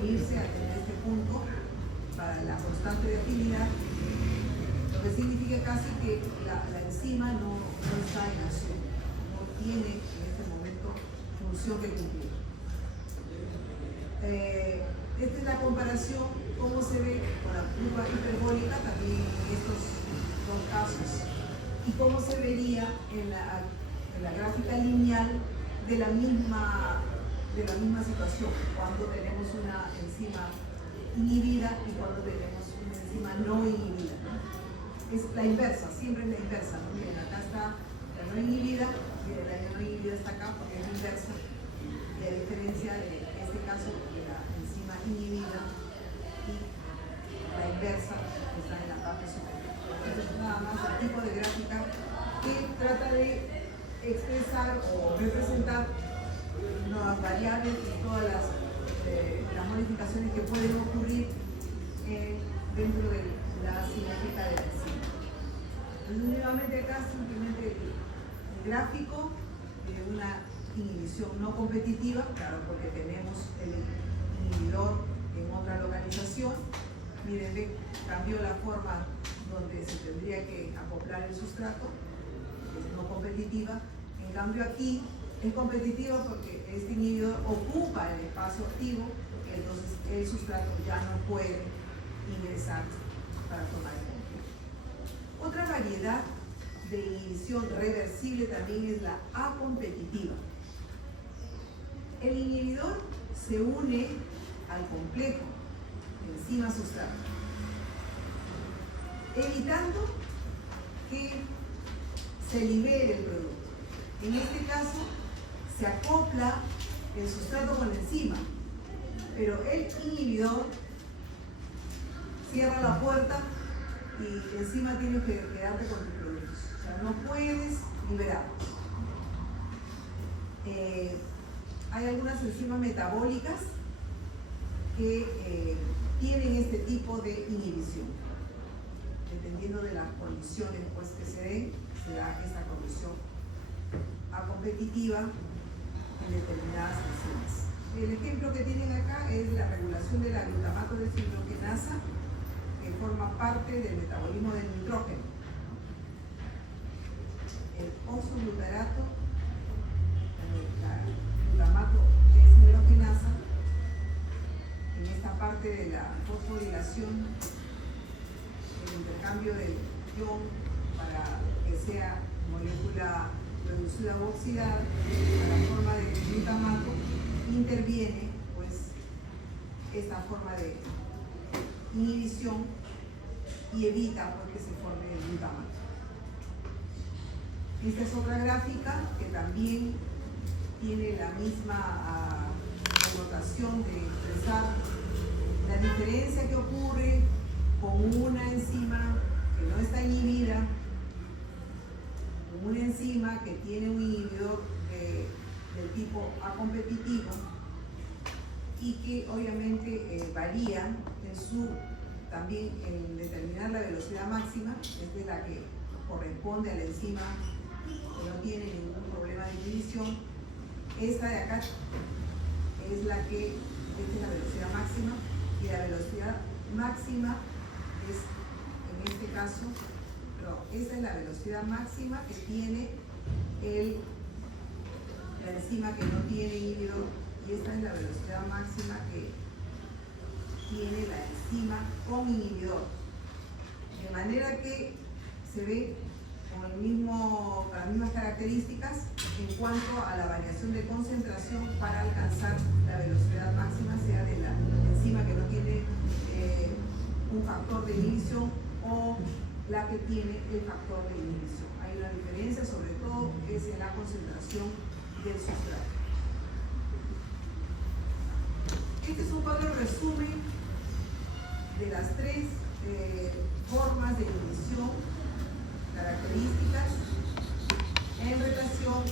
unirse a tener este punto para la constante de afinidad, lo que significa casi que la enzima no está en acción, no tiene en este momento función que cumplir. Esta es la comparación, cómo se ve con la curva hiperbólica también en estos dos casos, y cómo se vería en la gráfica lineal de la misma situación, cuando tenemos una enzima inhibida y cuando tenemos una enzima no inhibida. Es la inversa, siempre es la inversa, ¿no? Miren, acá está la no inhibida, miren, la no inhibida está acá porque es la inversa, y a diferencia de este caso de la enzima inhibida y la inversa está en la parte superior. Entonces, nada más el tipo de gráfica que trata de expresar o representar nuevas variables y todas las modificaciones que pueden ocurrir dentro de la cinética de la enzima. Entonces, nuevamente acá simplemente el gráfico de una inhibición no competitiva, claro, porque tenemos el inhibidor en otra localización. Miren, cambió la forma donde se tendría que acoplar el sustrato, es no competitiva. En cambio aquí es competitiva porque este inhibidor ocupa el espacio activo, entonces el sustrato ya no puede ingresar para tomar el control. Otra variedad de inhibición reversible también es la acompetitiva. El inhibidor se une al complejo enzima-sustrato, evitando que se libere el producto. En este caso, se acopla el sustrato con la enzima, pero el inhibidor cierra la puerta y encima tienes que quedarte con tus productos. O sea, no puedes liberarlos. Hay algunas enzimas metabólicas que tienen este tipo de inhibición. Dependiendo de las condiciones pues, que se den, se da esta condición acompetitiva en determinadas enzimas. El ejemplo que tienen acá es la regulación de la glutamato de deshidrogenasa, que forma parte del metabolismo del nitrógeno. El oxoglutarato, la glutamato de deshidrogenasa, en esta parte de la fosforilación, el intercambio del ion para que sea molécula reducida o oxidada a la forma de glutamato, interviene pues esta forma de inhibición y evita pues, que se forme el glutamato. Esta es otra gráfica que también tiene la misma connotación de expresar la diferencia que ocurre con una enzima que no está inhibida, con una enzima que tiene un inhibidor del tipo acompetitivo y que obviamente varía también en determinar la velocidad máxima. Esta es la que corresponde a la enzima que no tiene ningún problema de inhibición. Esta de acá es la que, esta es la velocidad máxima, y la velocidad máxima es, en este caso, esta es la velocidad máxima que tiene la enzima que no tiene inhibidor, y esta es la velocidad máxima que tiene la enzima con inhibidor. De manera que se ve con las mismas características en cuanto a la variación de concentración para alcanzar la velocidad máxima, sea de la enzima que no tiene un factor de inhibición o la que tiene el factor de inhibición. Hay una diferencia, sobre todo es en la concentración del sustrato. Este es un cuadro resumen de las tres formas de inhibición características en relación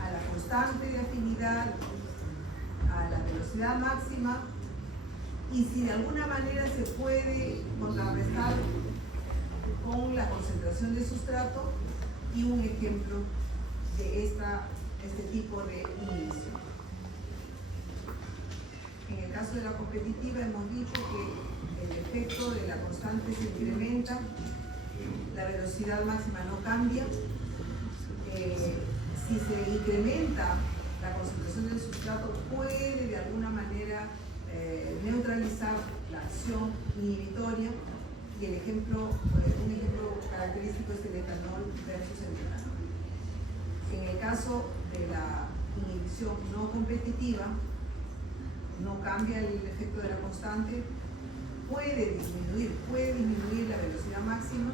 a la constante de afinidad, a la velocidad máxima, y si de alguna manera se puede contrarrestar con la concentración de sustrato y un ejemplo de este tipo de inhibición. En el caso de la competitiva hemos dicho que el efecto de la constante se incrementa, la velocidad máxima no cambia. Si se incrementa la concentración del sustrato, puede de alguna manera neutralizar la acción inhibitoria, y un ejemplo característico es el etanol versus el metanol. En el caso de la inhibición no competitiva, no cambia el efecto de la constante, puede disminuir la velocidad máxima,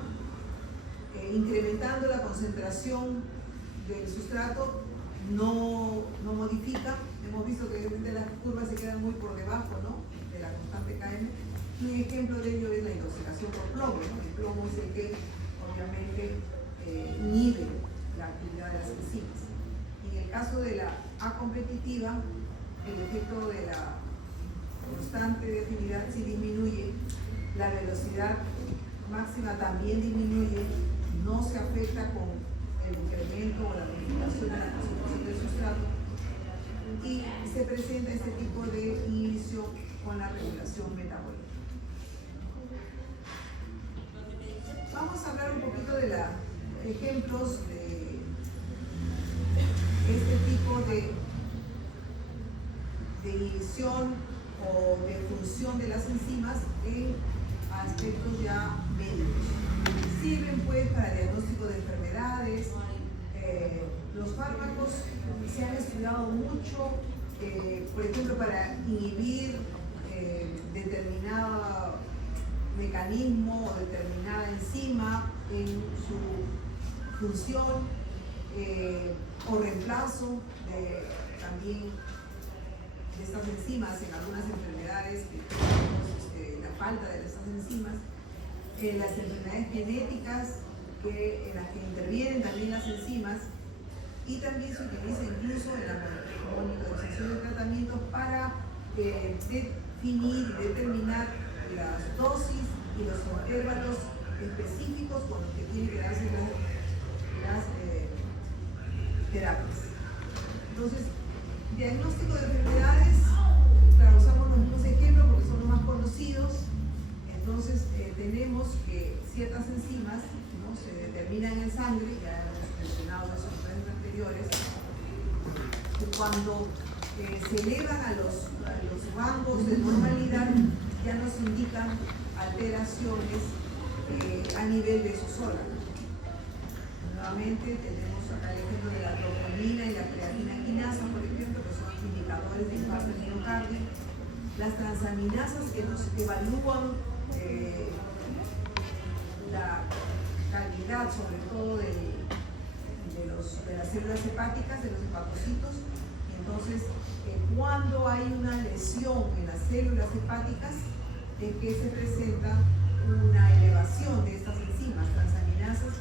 incrementando la concentración del sustrato, no modifica. Hemos visto que de las curvas se quedan muy por debajo, ¿no?, de la constante Km. Un ejemplo de ello es la intoxicación por plomo, ¿no? El plomo es el que obviamente inhibe la actividad de las enzimas. Y en el caso de la A competitiva, el efecto de la constante de afinidad sí disminuye, la velocidad máxima también disminuye, no se afecta con el incremento o la modificación de la concentración del sustrato, y se presenta este tipo de inhibición con la regulación metabólica. Vamos a hablar un poquito de los ejemplos de este tipo de inhibición o de función de las enzimas en aspectos ya médicos. Sirven pues para diagnóstico de enfermedades. Los fármacos se han estudiado mucho, por ejemplo, para inhibir determinado mecanismo o determinada enzima en su función, o reemplazo también de estas enzimas en algunas enfermedades que tenemos la falta de estas enzimas, las enfermedades genéticas en las que intervienen también las enzimas, y también se utiliza incluso en la monitorización de tratamientos para definir y determinar las dosis y los intervalos específicos con los que tienen que darse las terapias. Entonces, diagnóstico de enfermedades, claro, usamos los mismos ejemplos porque son los más conocidos. Entonces, tenemos que ciertas enzimas, ¿no?, se determinan en sangre, ya hemos mencionado eso en clases anteriores, que cuando se elevan a los rangos de normalidad, ya nos indican alteraciones a nivel de sus órganos. Nuevamente tenemos acá el ejemplo de la troponina y la creatina quinasa, por ejemplo, que son indicadores de infarto del miocardio. Las transaminasas que nos evalúan la calidad, sobre todo de las células hepáticas, de los hepatocitos. Entonces, cuando hay una lesión en las células hepáticas, en que se presenta una elevación de estas enzimas transaminasas,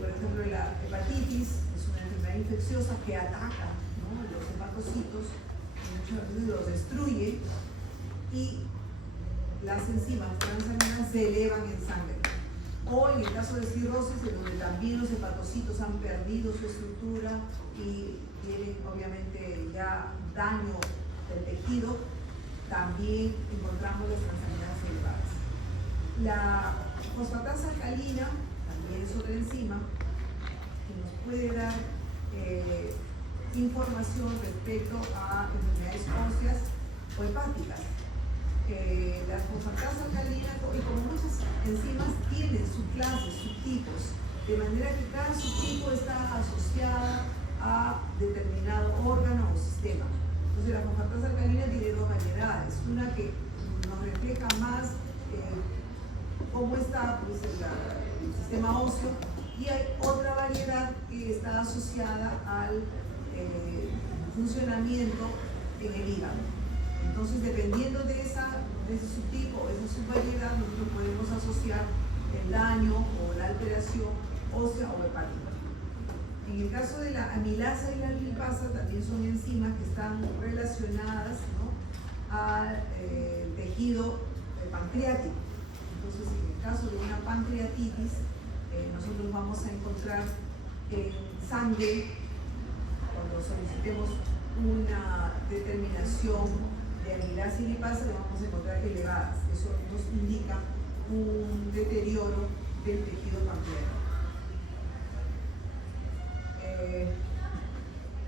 por ejemplo, la hepatitis es una enfermedad infecciosa que ataca, ¿no?, los hepatocitos, muchas veces los destruye, y las enzimas transaminasas se elevan en sangre. O en el caso de cirrosis, en donde también los hepatocitos han perdido su estructura y tienen obviamente ya daño del tejido, también encontramos las transaminasas elevadas. La fosfatasa alcalina también es otra enzima que nos puede dar información respecto a enfermedades óseas o hepáticas. La fosfatasa alcalina, y como muchas enzimas, tienen subclases, subtipos, de manera que cada subtipo está asociada a determinado órgano o sistema. Entonces, la fosfatasa alcalina tiene dos variedades: una que nos refleja más cómo está pues, el sistema óseo, y hay otra variedad que está asociada al funcionamiento en el hígado. Entonces, dependiendo de ese subtipo, esa subvariedad, nosotros podemos asociar el daño o la alteración ósea o hepática. En el caso de la amilasa y la lipasa, también son enzimas que están relacionadas, ¿no?, al tejido pancreático. Entonces, en el caso de una pancreatitis, nosotros vamos a encontrar en sangre, cuando solicitemos una determinación de amilasa y lipasa, le vamos a encontrar elevadas. Eso nos indica un deterioro del tejido pancreático.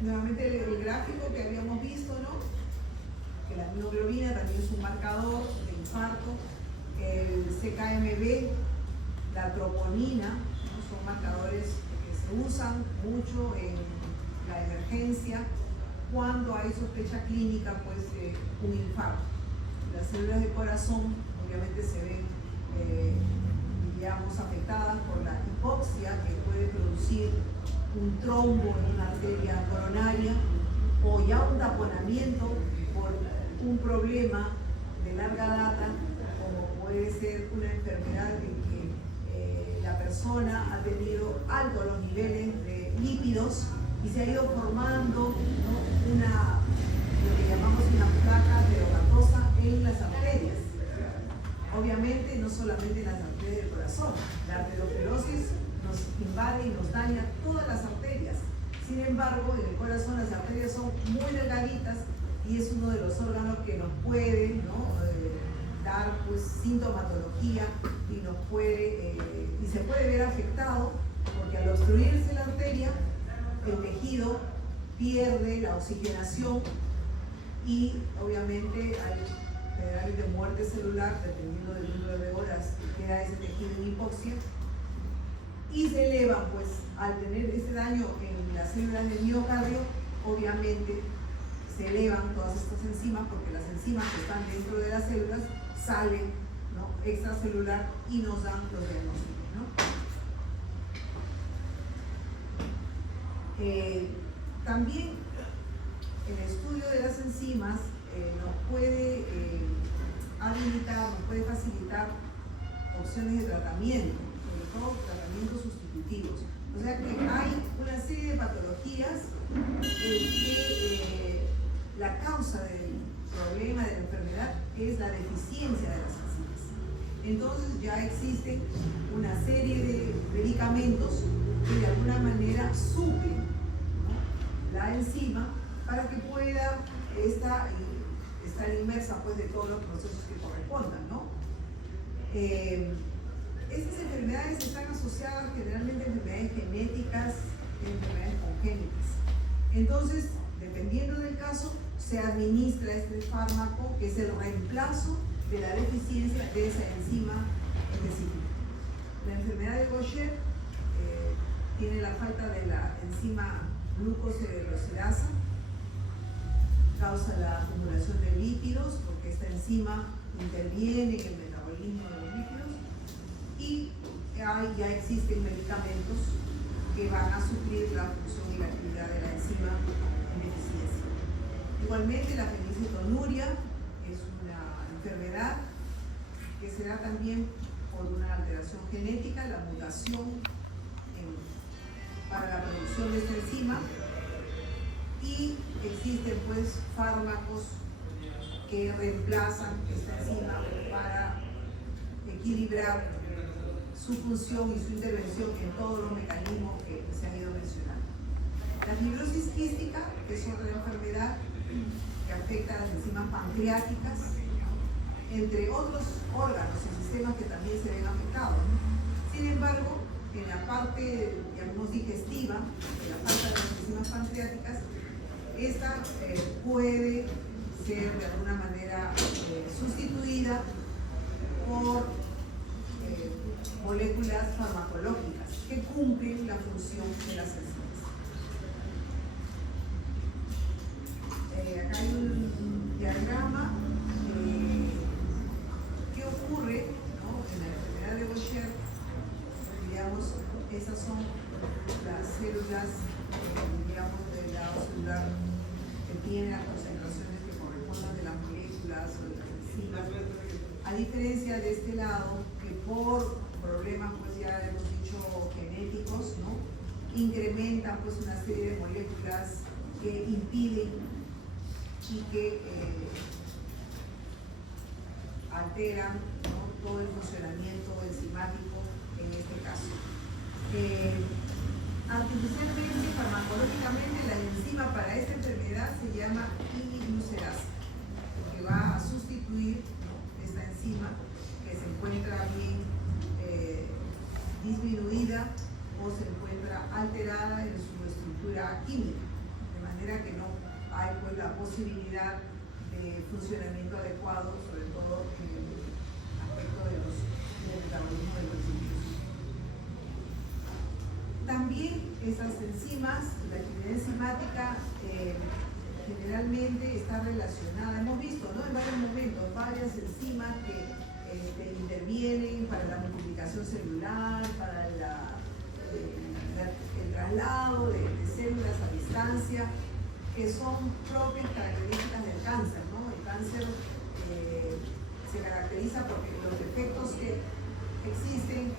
Nuevamente el gráfico que habíamos visto, ¿no? Que la mioglobina también es un marcador de infarto, el CKMB, la troponina, ¿no? Son marcadores que se usan mucho en la emergencia cuando hay sospecha clínica, pues, de un infarto. Las células de corazón obviamente se ven, digamos, afectadas por la hipoxia, que puede producir un trombo en una arteria coronaria o ya un taponamiento por un problema de larga data, como puede ser una enfermedad en que la persona ha tenido altos los niveles de lípidos y se ha ido formando, ¿no? Lo que llamamos una placa terogatosa en las arterias. Obviamente no solamente en las arterias del corazón, la arteriosclerosis nos invade y nos daña todas las arterias. Sin embargo, en el corazón las arterias son muy delgaditas y es uno de los órganos que nos puede, ¿no? Dar, pues, sintomatología y nos puede y se puede ver afectado, porque al obstruirse la arteria, el tejido pierde la oxigenación y obviamente hay generales de muerte celular, dependiendo del número de horas que queda ese tejido en hipoxia, y se elevan, pues, al tener ese daño en las células del miocardio, obviamente se elevan todas estas enzimas, porque las enzimas que están dentro de las células salen, ¿no? Extracelular y nos dan los diagnósticos, ¿no? También el estudio de las enzimas nos puede habilitar, nos puede facilitar opciones de tratamiento, sobre todo tratamientos sustitutivos. O sea que hay una serie de patologías que la causa del problema de la enfermedad es la deficiencia de las enzimas. Entonces ya existen una serie de medicamentos que de alguna manera suplen, ¿no? La enzima para que pueda estar inmersa, pues, de todos los procesos que correspondan, ¿no? Estas enfermedades están asociadas generalmente a enfermedades genéticas y enfermedades congénitas. Entonces, dependiendo del caso, se administra este fármaco, que es el reemplazo de la deficiencia de esa enzima específica. La enfermedad de Gaucher tiene la falta de la enzima glucocerebrosidasa, causa la acumulación de lípidos, porque esta enzima interviene en el metabolismo de los lípidos, y ya existen medicamentos que van a suplir la función y la actividad de la enzima en deficiencia. Igualmente, la fenilcetonuria es una enfermedad que se da también por una alteración genética, la mutación para la producción de esta enzima, y existen, pues, fármacos que reemplazan esta enzima para equilibrar su función y su intervención en todos los mecanismos que se han ido mencionando. La fibrosis quística, que es otra enfermedad que afecta a las enzimas pancreáticas, entre otros órganos y sistemas que también se ven afectados, ¿no? Sin embargo, en la parte, digamos, digestiva, de la falta de las enzimas pancreáticas, esta puede ser de alguna manera sustituida por moléculas farmacológicas que cumplen la función de las enzimas. Acá hay un diagrama. ¿Qué ocurre, ¿no? En la enfermedad de Gaucher? Digamos, esas son las células, digamos, del lado celular que tienen las concentraciones que corresponden de las moléculas o de las enzimas, a diferencia de este lado, que por problemas, pues, ya hemos dicho, genéticos, ¿no? Incrementan, pues, una serie de moléculas que impiden y que alteran, ¿no?, todo el funcionamiento enzimático en este caso. Artificialmente, farmacológicamente, la enzima para esta enfermedad se llama iniglucerasa, que va a sustituir, ¿no?, esta enzima que se encuentra bien disminuida o se encuentra alterada en su estructura química, de manera que no hay, pues, la posibilidad de funcionamiento adecuado, sobre todo en el aspecto del metabolismo de los lípidos. También esas enzimas, la actividad enzimática generalmente está relacionada, hemos visto, ¿no?, en varios momentos, varias enzimas que intervienen para la multiplicación celular, para el traslado de células a distancia, que son propias características del cáncer, ¿no? El cáncer se caracteriza porque los efectos que existen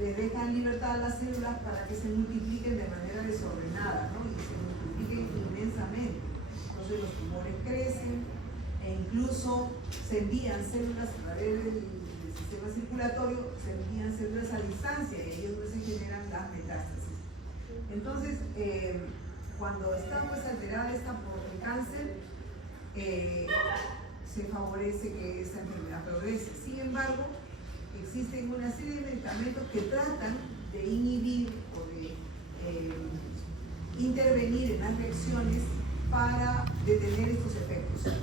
les dejan libertad a las células para que se multipliquen de manera desordenada, ¿no?, y se multipliquen inmensamente. Entonces los tumores crecen e incluso se envían células a través del sistema circulatorio, se envían células a distancia y ahí es donde se generan las metástasis. Entonces, cuando está, pues, alterada esta por el cáncer, se favorece que esta enfermedad progrese. Sin embargo, existen una serie de medicamentos que tratan de inhibir o de intervenir en las reacciones para detener estos efectos.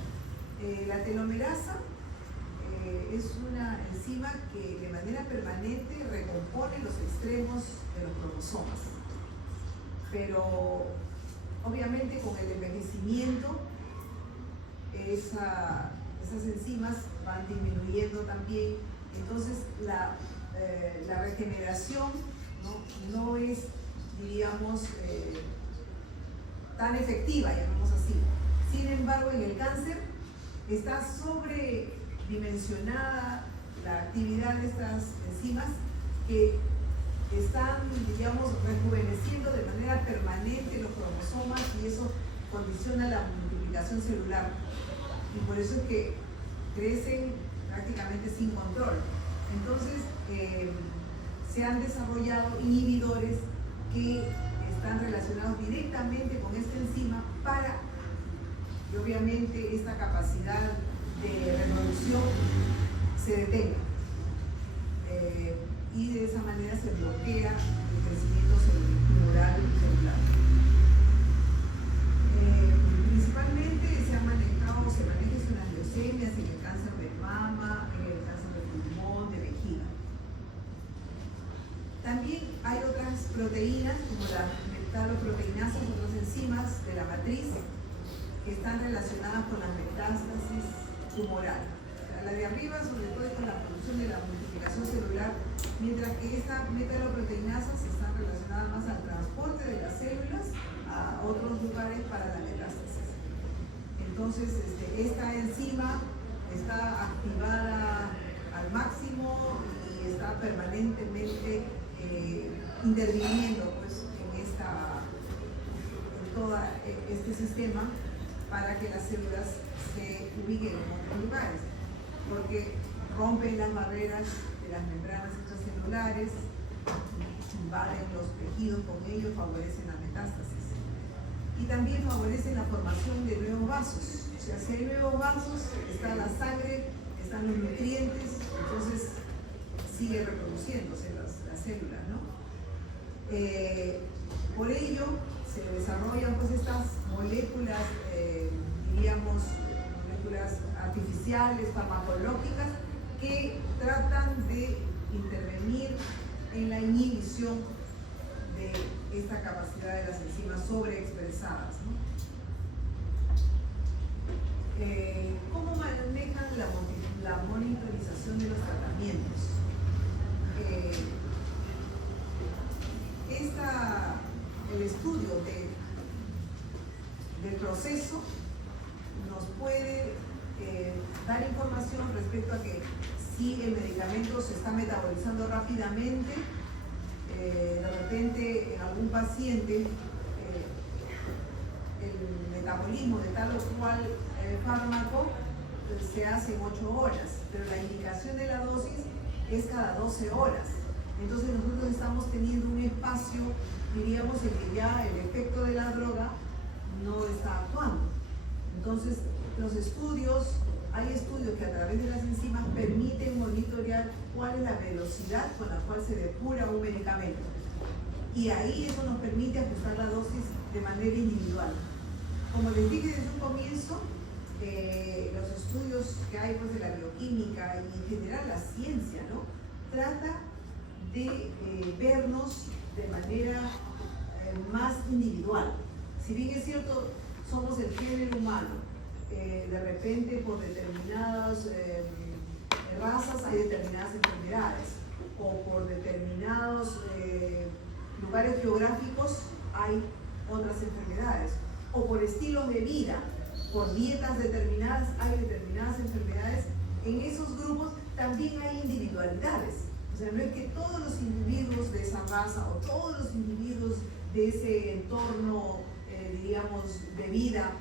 La telomerasa es una enzima que de manera permanente recompone los extremos de los cromosomas, pero obviamente con el envejecimiento esas enzimas van disminuyendo también. Entonces la regeneración no es, diríamos, tan efectiva, llamemos así. Sin embargo, en el cáncer está sobredimensionada la actividad de estas enzimas que están, digamos, rejuveneciendo de manera permanente los cromosomas y eso condiciona la multiplicación celular. Y por eso es que crecen prácticamente sin control. Entonces, se han desarrollado inhibidores que están relacionados directamente con esta enzima para que obviamente esta capacidad de reproducción se detenga. Y de esa manera se bloquea el crecimiento tumoral celular. Principalmente se maneja en las leucemias, en el cáncer de mama, en el cáncer de pulmón, de vejiga. También hay otras proteínas como las metaloproteinasas, otras enzimas de la matriz que están relacionadas con la metástasis tumoral. La de arriba sobre todo es con la producción de la multiplicación celular, mientras que estas metaloproteinasas están relacionadas más al transporte de las células a otros lugares para la metástasis. Entonces, esta enzima está activada al máximo y está permanentemente interviniendo, pues, en todo este sistema para que las células se ubiquen en otros lugares, porque rompen las barreras de las membranas extracelulares, invaden los tejidos con ellos, favorecen la metástasis. Y también favorecen la formación de nuevos vasos. O sea, si hay nuevos vasos, está la sangre, están los nutrientes, entonces sigue reproduciéndose las células, ¿no? Por ello, se desarrollan, pues, estas moléculas, diríamos, moléculas artificiales, farmacológicas, que tratan de intervenir en la inhibición de esta capacidad de las enzimas sobreexpresadas, ¿no? ¿Cómo manejan la monitorización de los tratamientos? El estudio del proceso nos puede dar información respecto a que si el medicamento se está metabolizando rápidamente, de repente en algún paciente el metabolismo de tal o cual fármaco se hace en 8 horas, pero la indicación de la dosis es cada 12 horas. Entonces nosotros estamos teniendo un espacio, diríamos, en que ya el efecto de la droga no está actuando. Entonces hay estudios que a través de las enzimas permiten monitorear cuál es la velocidad con la cual se depura un medicamento. Y ahí eso nos permite ajustar la dosis de manera individual. Como les dije desde un comienzo, los estudios que hay pues, de la bioquímica y en general la ciencia, ¿no? Trata de vernos de manera más individual. Si bien es cierto, somos el género humano, de repente por determinadas razas hay determinadas enfermedades, o por determinados lugares geográficos hay otras enfermedades, o por estilos de vida, por dietas determinadas hay determinadas enfermedades. En esos grupos también hay individualidades. O sea, no es que todos los individuos de esa raza o todos los individuos de ese entorno, diríamos, de vida,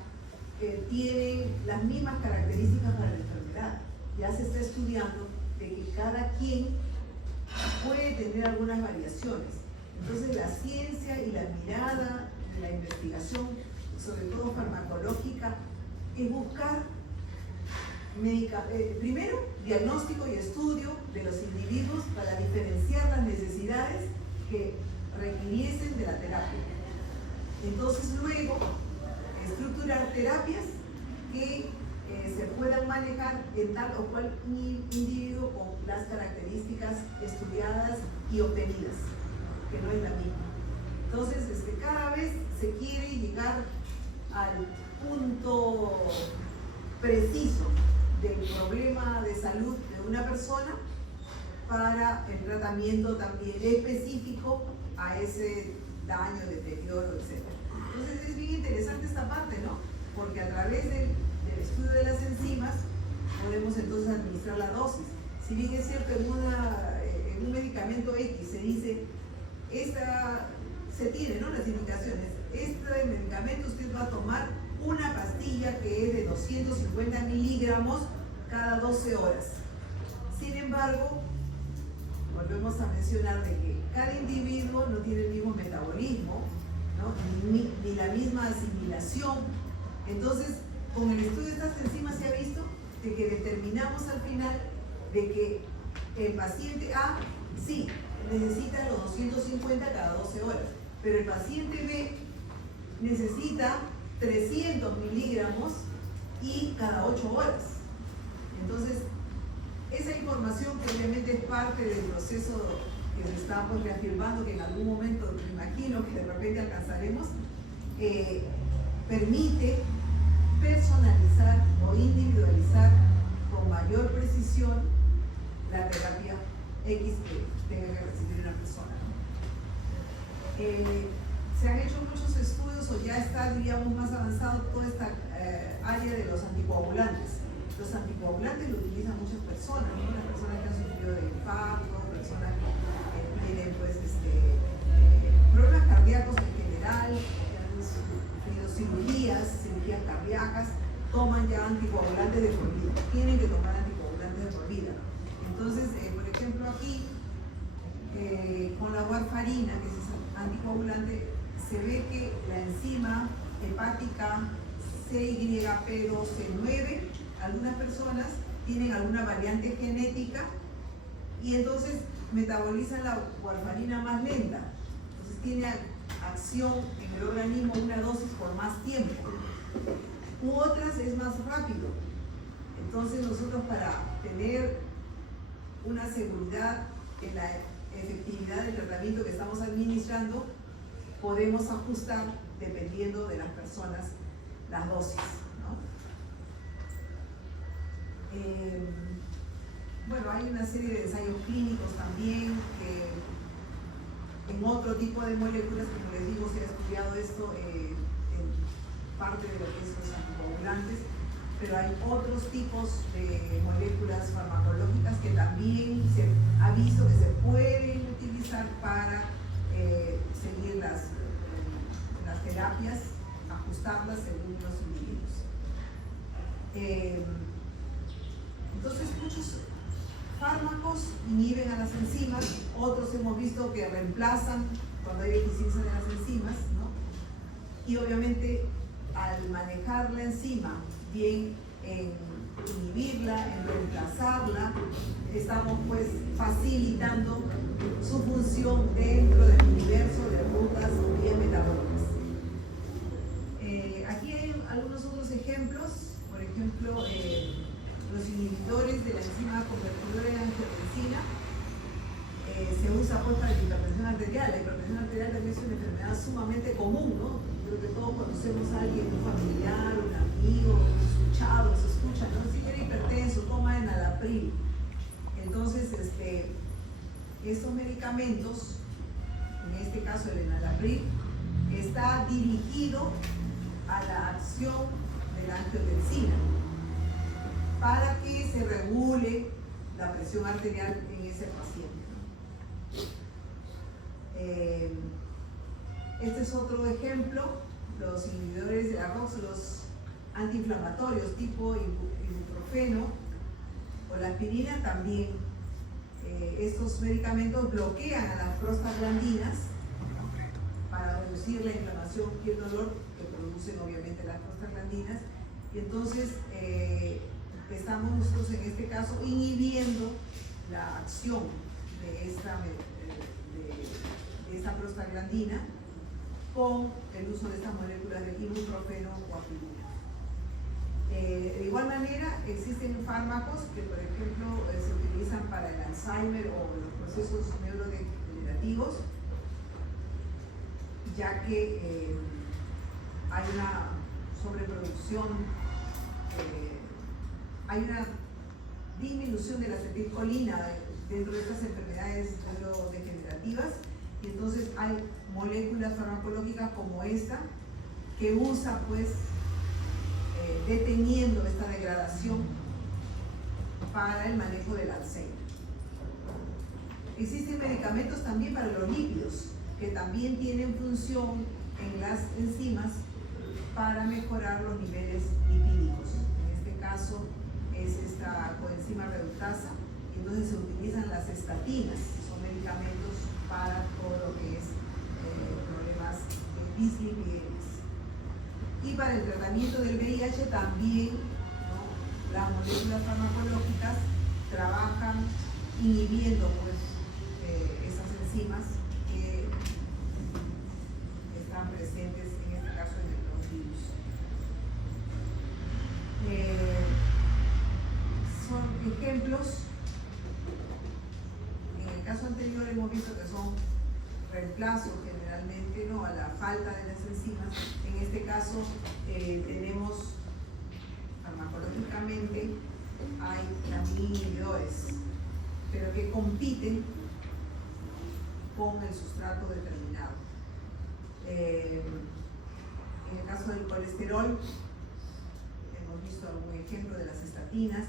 tienen las mismas características para la enfermedad. Ya se está estudiando de que cada quien puede tener algunas variaciones. Entonces la ciencia y la mirada de la investigación, sobre todo farmacológica, es buscar primero diagnóstico y estudio de los individuos para diferenciar las necesidades que requiriesen de la terapia. Entonces luego estructurar terapias que se puedan manejar en tal o cual individuo con las características estudiadas y obtenidas, que no es la misma. Entonces cada vez se quiere llegar al punto preciso del problema de salud de una persona para el tratamiento también específico a ese daño, deterioro, etc. Entonces es bien interesante esta parte, ¿no? Porque a través del estudio de las enzimas podemos entonces administrar la dosis. Si bien es cierto, en un medicamento X se dice, se tiene, ¿no?, las indicaciones, este medicamento usted va a tomar una pastilla que es de 250 miligramos cada 12 horas. Sin embargo, volvemos a mencionar de que cada individuo no tiene el mismo metabolismo, ¿no?, ni la misma asimilación. Entonces, con el estudio de estas enzimas se ha visto de que determinamos al final de que el paciente A sí necesita los 250 cada 12 horas, pero el paciente B necesita 300 miligramos y cada 8 horas. Entonces, esa información que obviamente es parte del proceso que se está reafirmando, que en algún momento me imagino que de repente alcanzaremos, permite personalizar o individualizar con mayor precisión la terapia X que tenga que recibir una persona. Se han hecho muchos estudios, o ya está, diríamos, más avanzado toda esta área de los anticoagulantes. Los anticoagulantes lo utilizan muchas personas, ¿no? Las personas que han sufrido de infarto, personas que tienen pues, problemas cardíacos en general, que han sufrido cirugías cardíacas, toman ya anticoagulantes de por vida, tienen que tomar anticoagulantes de por vida. Entonces, por ejemplo, aquí, con la warfarina, que es anticoagulante, se ve que la enzima hepática CYP12C9, algunas personas tienen alguna variante genética y entonces metabolizan la warfarina más lenta. Entonces tiene acción en el organismo una dosis por más tiempo. U otras es más rápido. Entonces nosotros, para tener una seguridad en la efectividad del tratamiento que estamos administrando, podemos ajustar, dependiendo de las personas, las dosis, ¿no? Bueno, hay una serie de ensayos clínicos también que en otro tipo de moléculas, como les digo, se ha estudiado esto en parte de lo que es los anticoagulantes, pero hay otros tipos de moléculas farmacológicas que también se ha visto que se pueden utilizar para seguir las terapias, ajustarlas según los individuos. muchos fármacos inhiben a las enzimas, otros hemos visto que reemplazan cuando hay deficiencia de las enzimas, ¿no? Y obviamente al manejar la enzima bien en inhibirla, en reemplazarla, estamos pues facilitando su función dentro del universo de rutas o vías metabólicas. Aquí hay algunos otros ejemplos, por ejemplo, los inhibidores de la enzima convertidora en angiotensina. Se usa pues para la hipertensión arterial. La hipertensión arterial también es una enfermedad sumamente común, ¿no? Creo que todos conocemos a alguien, un familiar, un amigo, hemos escuchado, se escucha, ¿no? Si eres hipertenso, toma enalapril. Entonces, estos medicamentos, en este caso el enalapril, está dirigido a la acción de la angiotensina para que se regule la presión arterial en ese paciente. Este es otro ejemplo, los inhibidores de la ROX, los antiinflamatorios tipo ibuprofeno o la aspirina también. Estos medicamentos bloquean a las prostaglandinas para reducir la inflamación y el dolor que producen obviamente las prostaglandinas, y entonces estamos nosotros en este caso inhibiendo la acción de esta prostaglandina con el uso de estas moléculas de ibuprofeno o aspirina. De igual manera existen fármacos que por ejemplo se utilizan para el Alzheimer o los procesos neurodegenerativos, ya que hay una sobreproducción, hay una disminución de la acetilcolina dentro de estas enfermedades neurodegenerativas, y entonces hay moléculas farmacológicas como esta que usa pues deteniendo esta degradación para el manejo del Alzheimer. Existen medicamentos también para los lípidos que también tienen función en las enzimas para mejorar los niveles lipídicos. En este caso es esta coenzima reductasa, y entonces se utilizan las estatinas, son medicamentos para todo lo que es problemas de dislipidemias. Y para el tratamiento del VIH también, ¿no? Las moléculas farmacológicas trabajan inhibiendo pues, esas enzimas que están presentes en este caso en los virus. Son ejemplos. En el caso anterior hemos visto que son reemplazos generalmente, ¿no?, a la falta de las enzimas. En este caso tenemos farmacológicamente, hay también inhibidores, pero que compiten con el sustrato determinado. En el caso del colesterol, hemos visto algún ejemplo de las estatinas.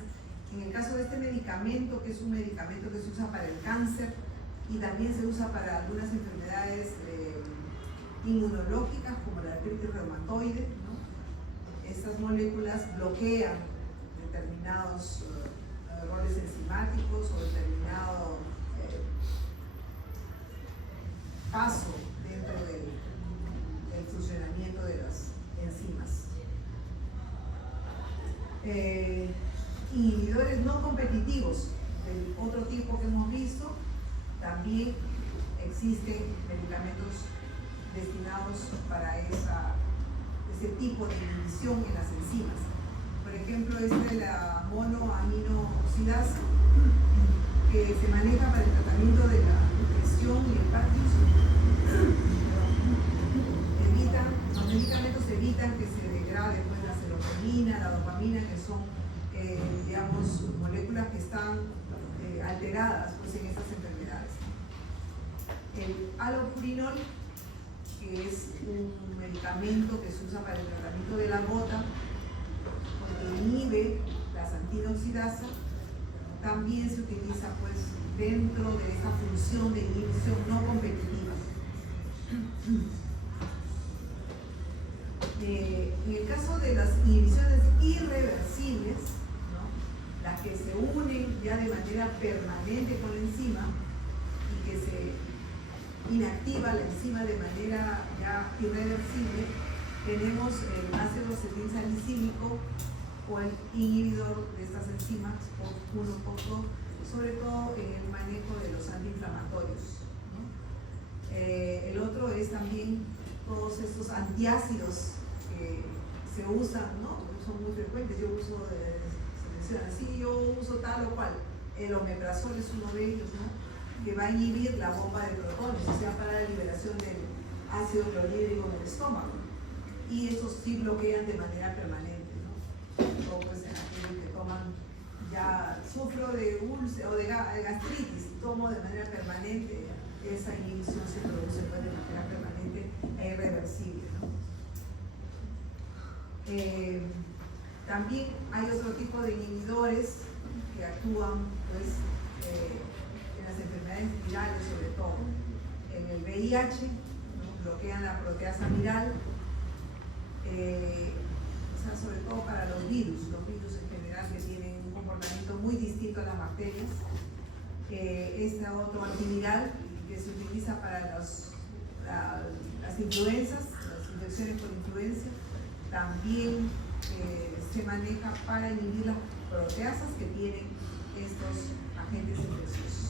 En el caso de este medicamento, que es un medicamento que se usa para el cáncer y también se usa para algunas enfermedades inmunológicas como la artritis reumatoide, ¿no? Estas moléculas bloquean determinados roles enzimáticos o determinado paso dentro del funcionamiento de las enzimas. Inhibidores no competitivos del otro tipo que hemos visto, también existen medicamentos destinados para ese tipo de inhibición en las enzimas. Por ejemplo, es la monoaminooxidasa, que se maneja para el tratamiento de la depresión y el Parkinson. Los medicamentos evitan que se degrade pues, la serotonina, la dopamina, que son digamos, moléculas que están alteradas pues, en estas enfermedades. El allopurinol, que es un medicamento que se usa para el tratamiento de la gota, porque inhibe la xantinoxidasa, también se utiliza pues, dentro de esta función de inhibición no competitiva. En el caso de las inhibiciones irreversibles, ¿no?, las que se unen ya de manera permanente con la enzima y que se inactiva la enzima de manera ya irreversible, tenemos el ácido acetilsalicílico o el inhibidor de estas enzimas, uno poco, sobre todo en el manejo de los antiinflamatorios, ¿no? El otro es también todos estos antiácidos que se usan, ¿no? Son muy frecuentes. Yo uso, se menciona, sí, yo uso tal o cual. El omeprazol es uno de ellos, ¿no? Que va a inhibir la bomba de protones, o sea, para la liberación del ácido clorhídrico en el estómago. Y esos sí bloquean de manera permanente, ¿no? O pues en aquellos que toman, ya sufro de úlcera o de gastritis, tomo de manera permanente, esa inhibición se produce pues, de manera permanente e irreversible, ¿no? También hay otro tipo de inhibidores que actúan pues, en las enfermedades virales, sobre todo en el VIH, ¿no? Bloquean la proteasa viral, o sea, sobre todo para los virus en general que tienen un comportamiento muy distinto a las bacterias. Este otro antiviral que se utiliza para las influencias, las infecciones por influenza, también se maneja para inhibir las proteasas que tienen estos agentes infecciosos.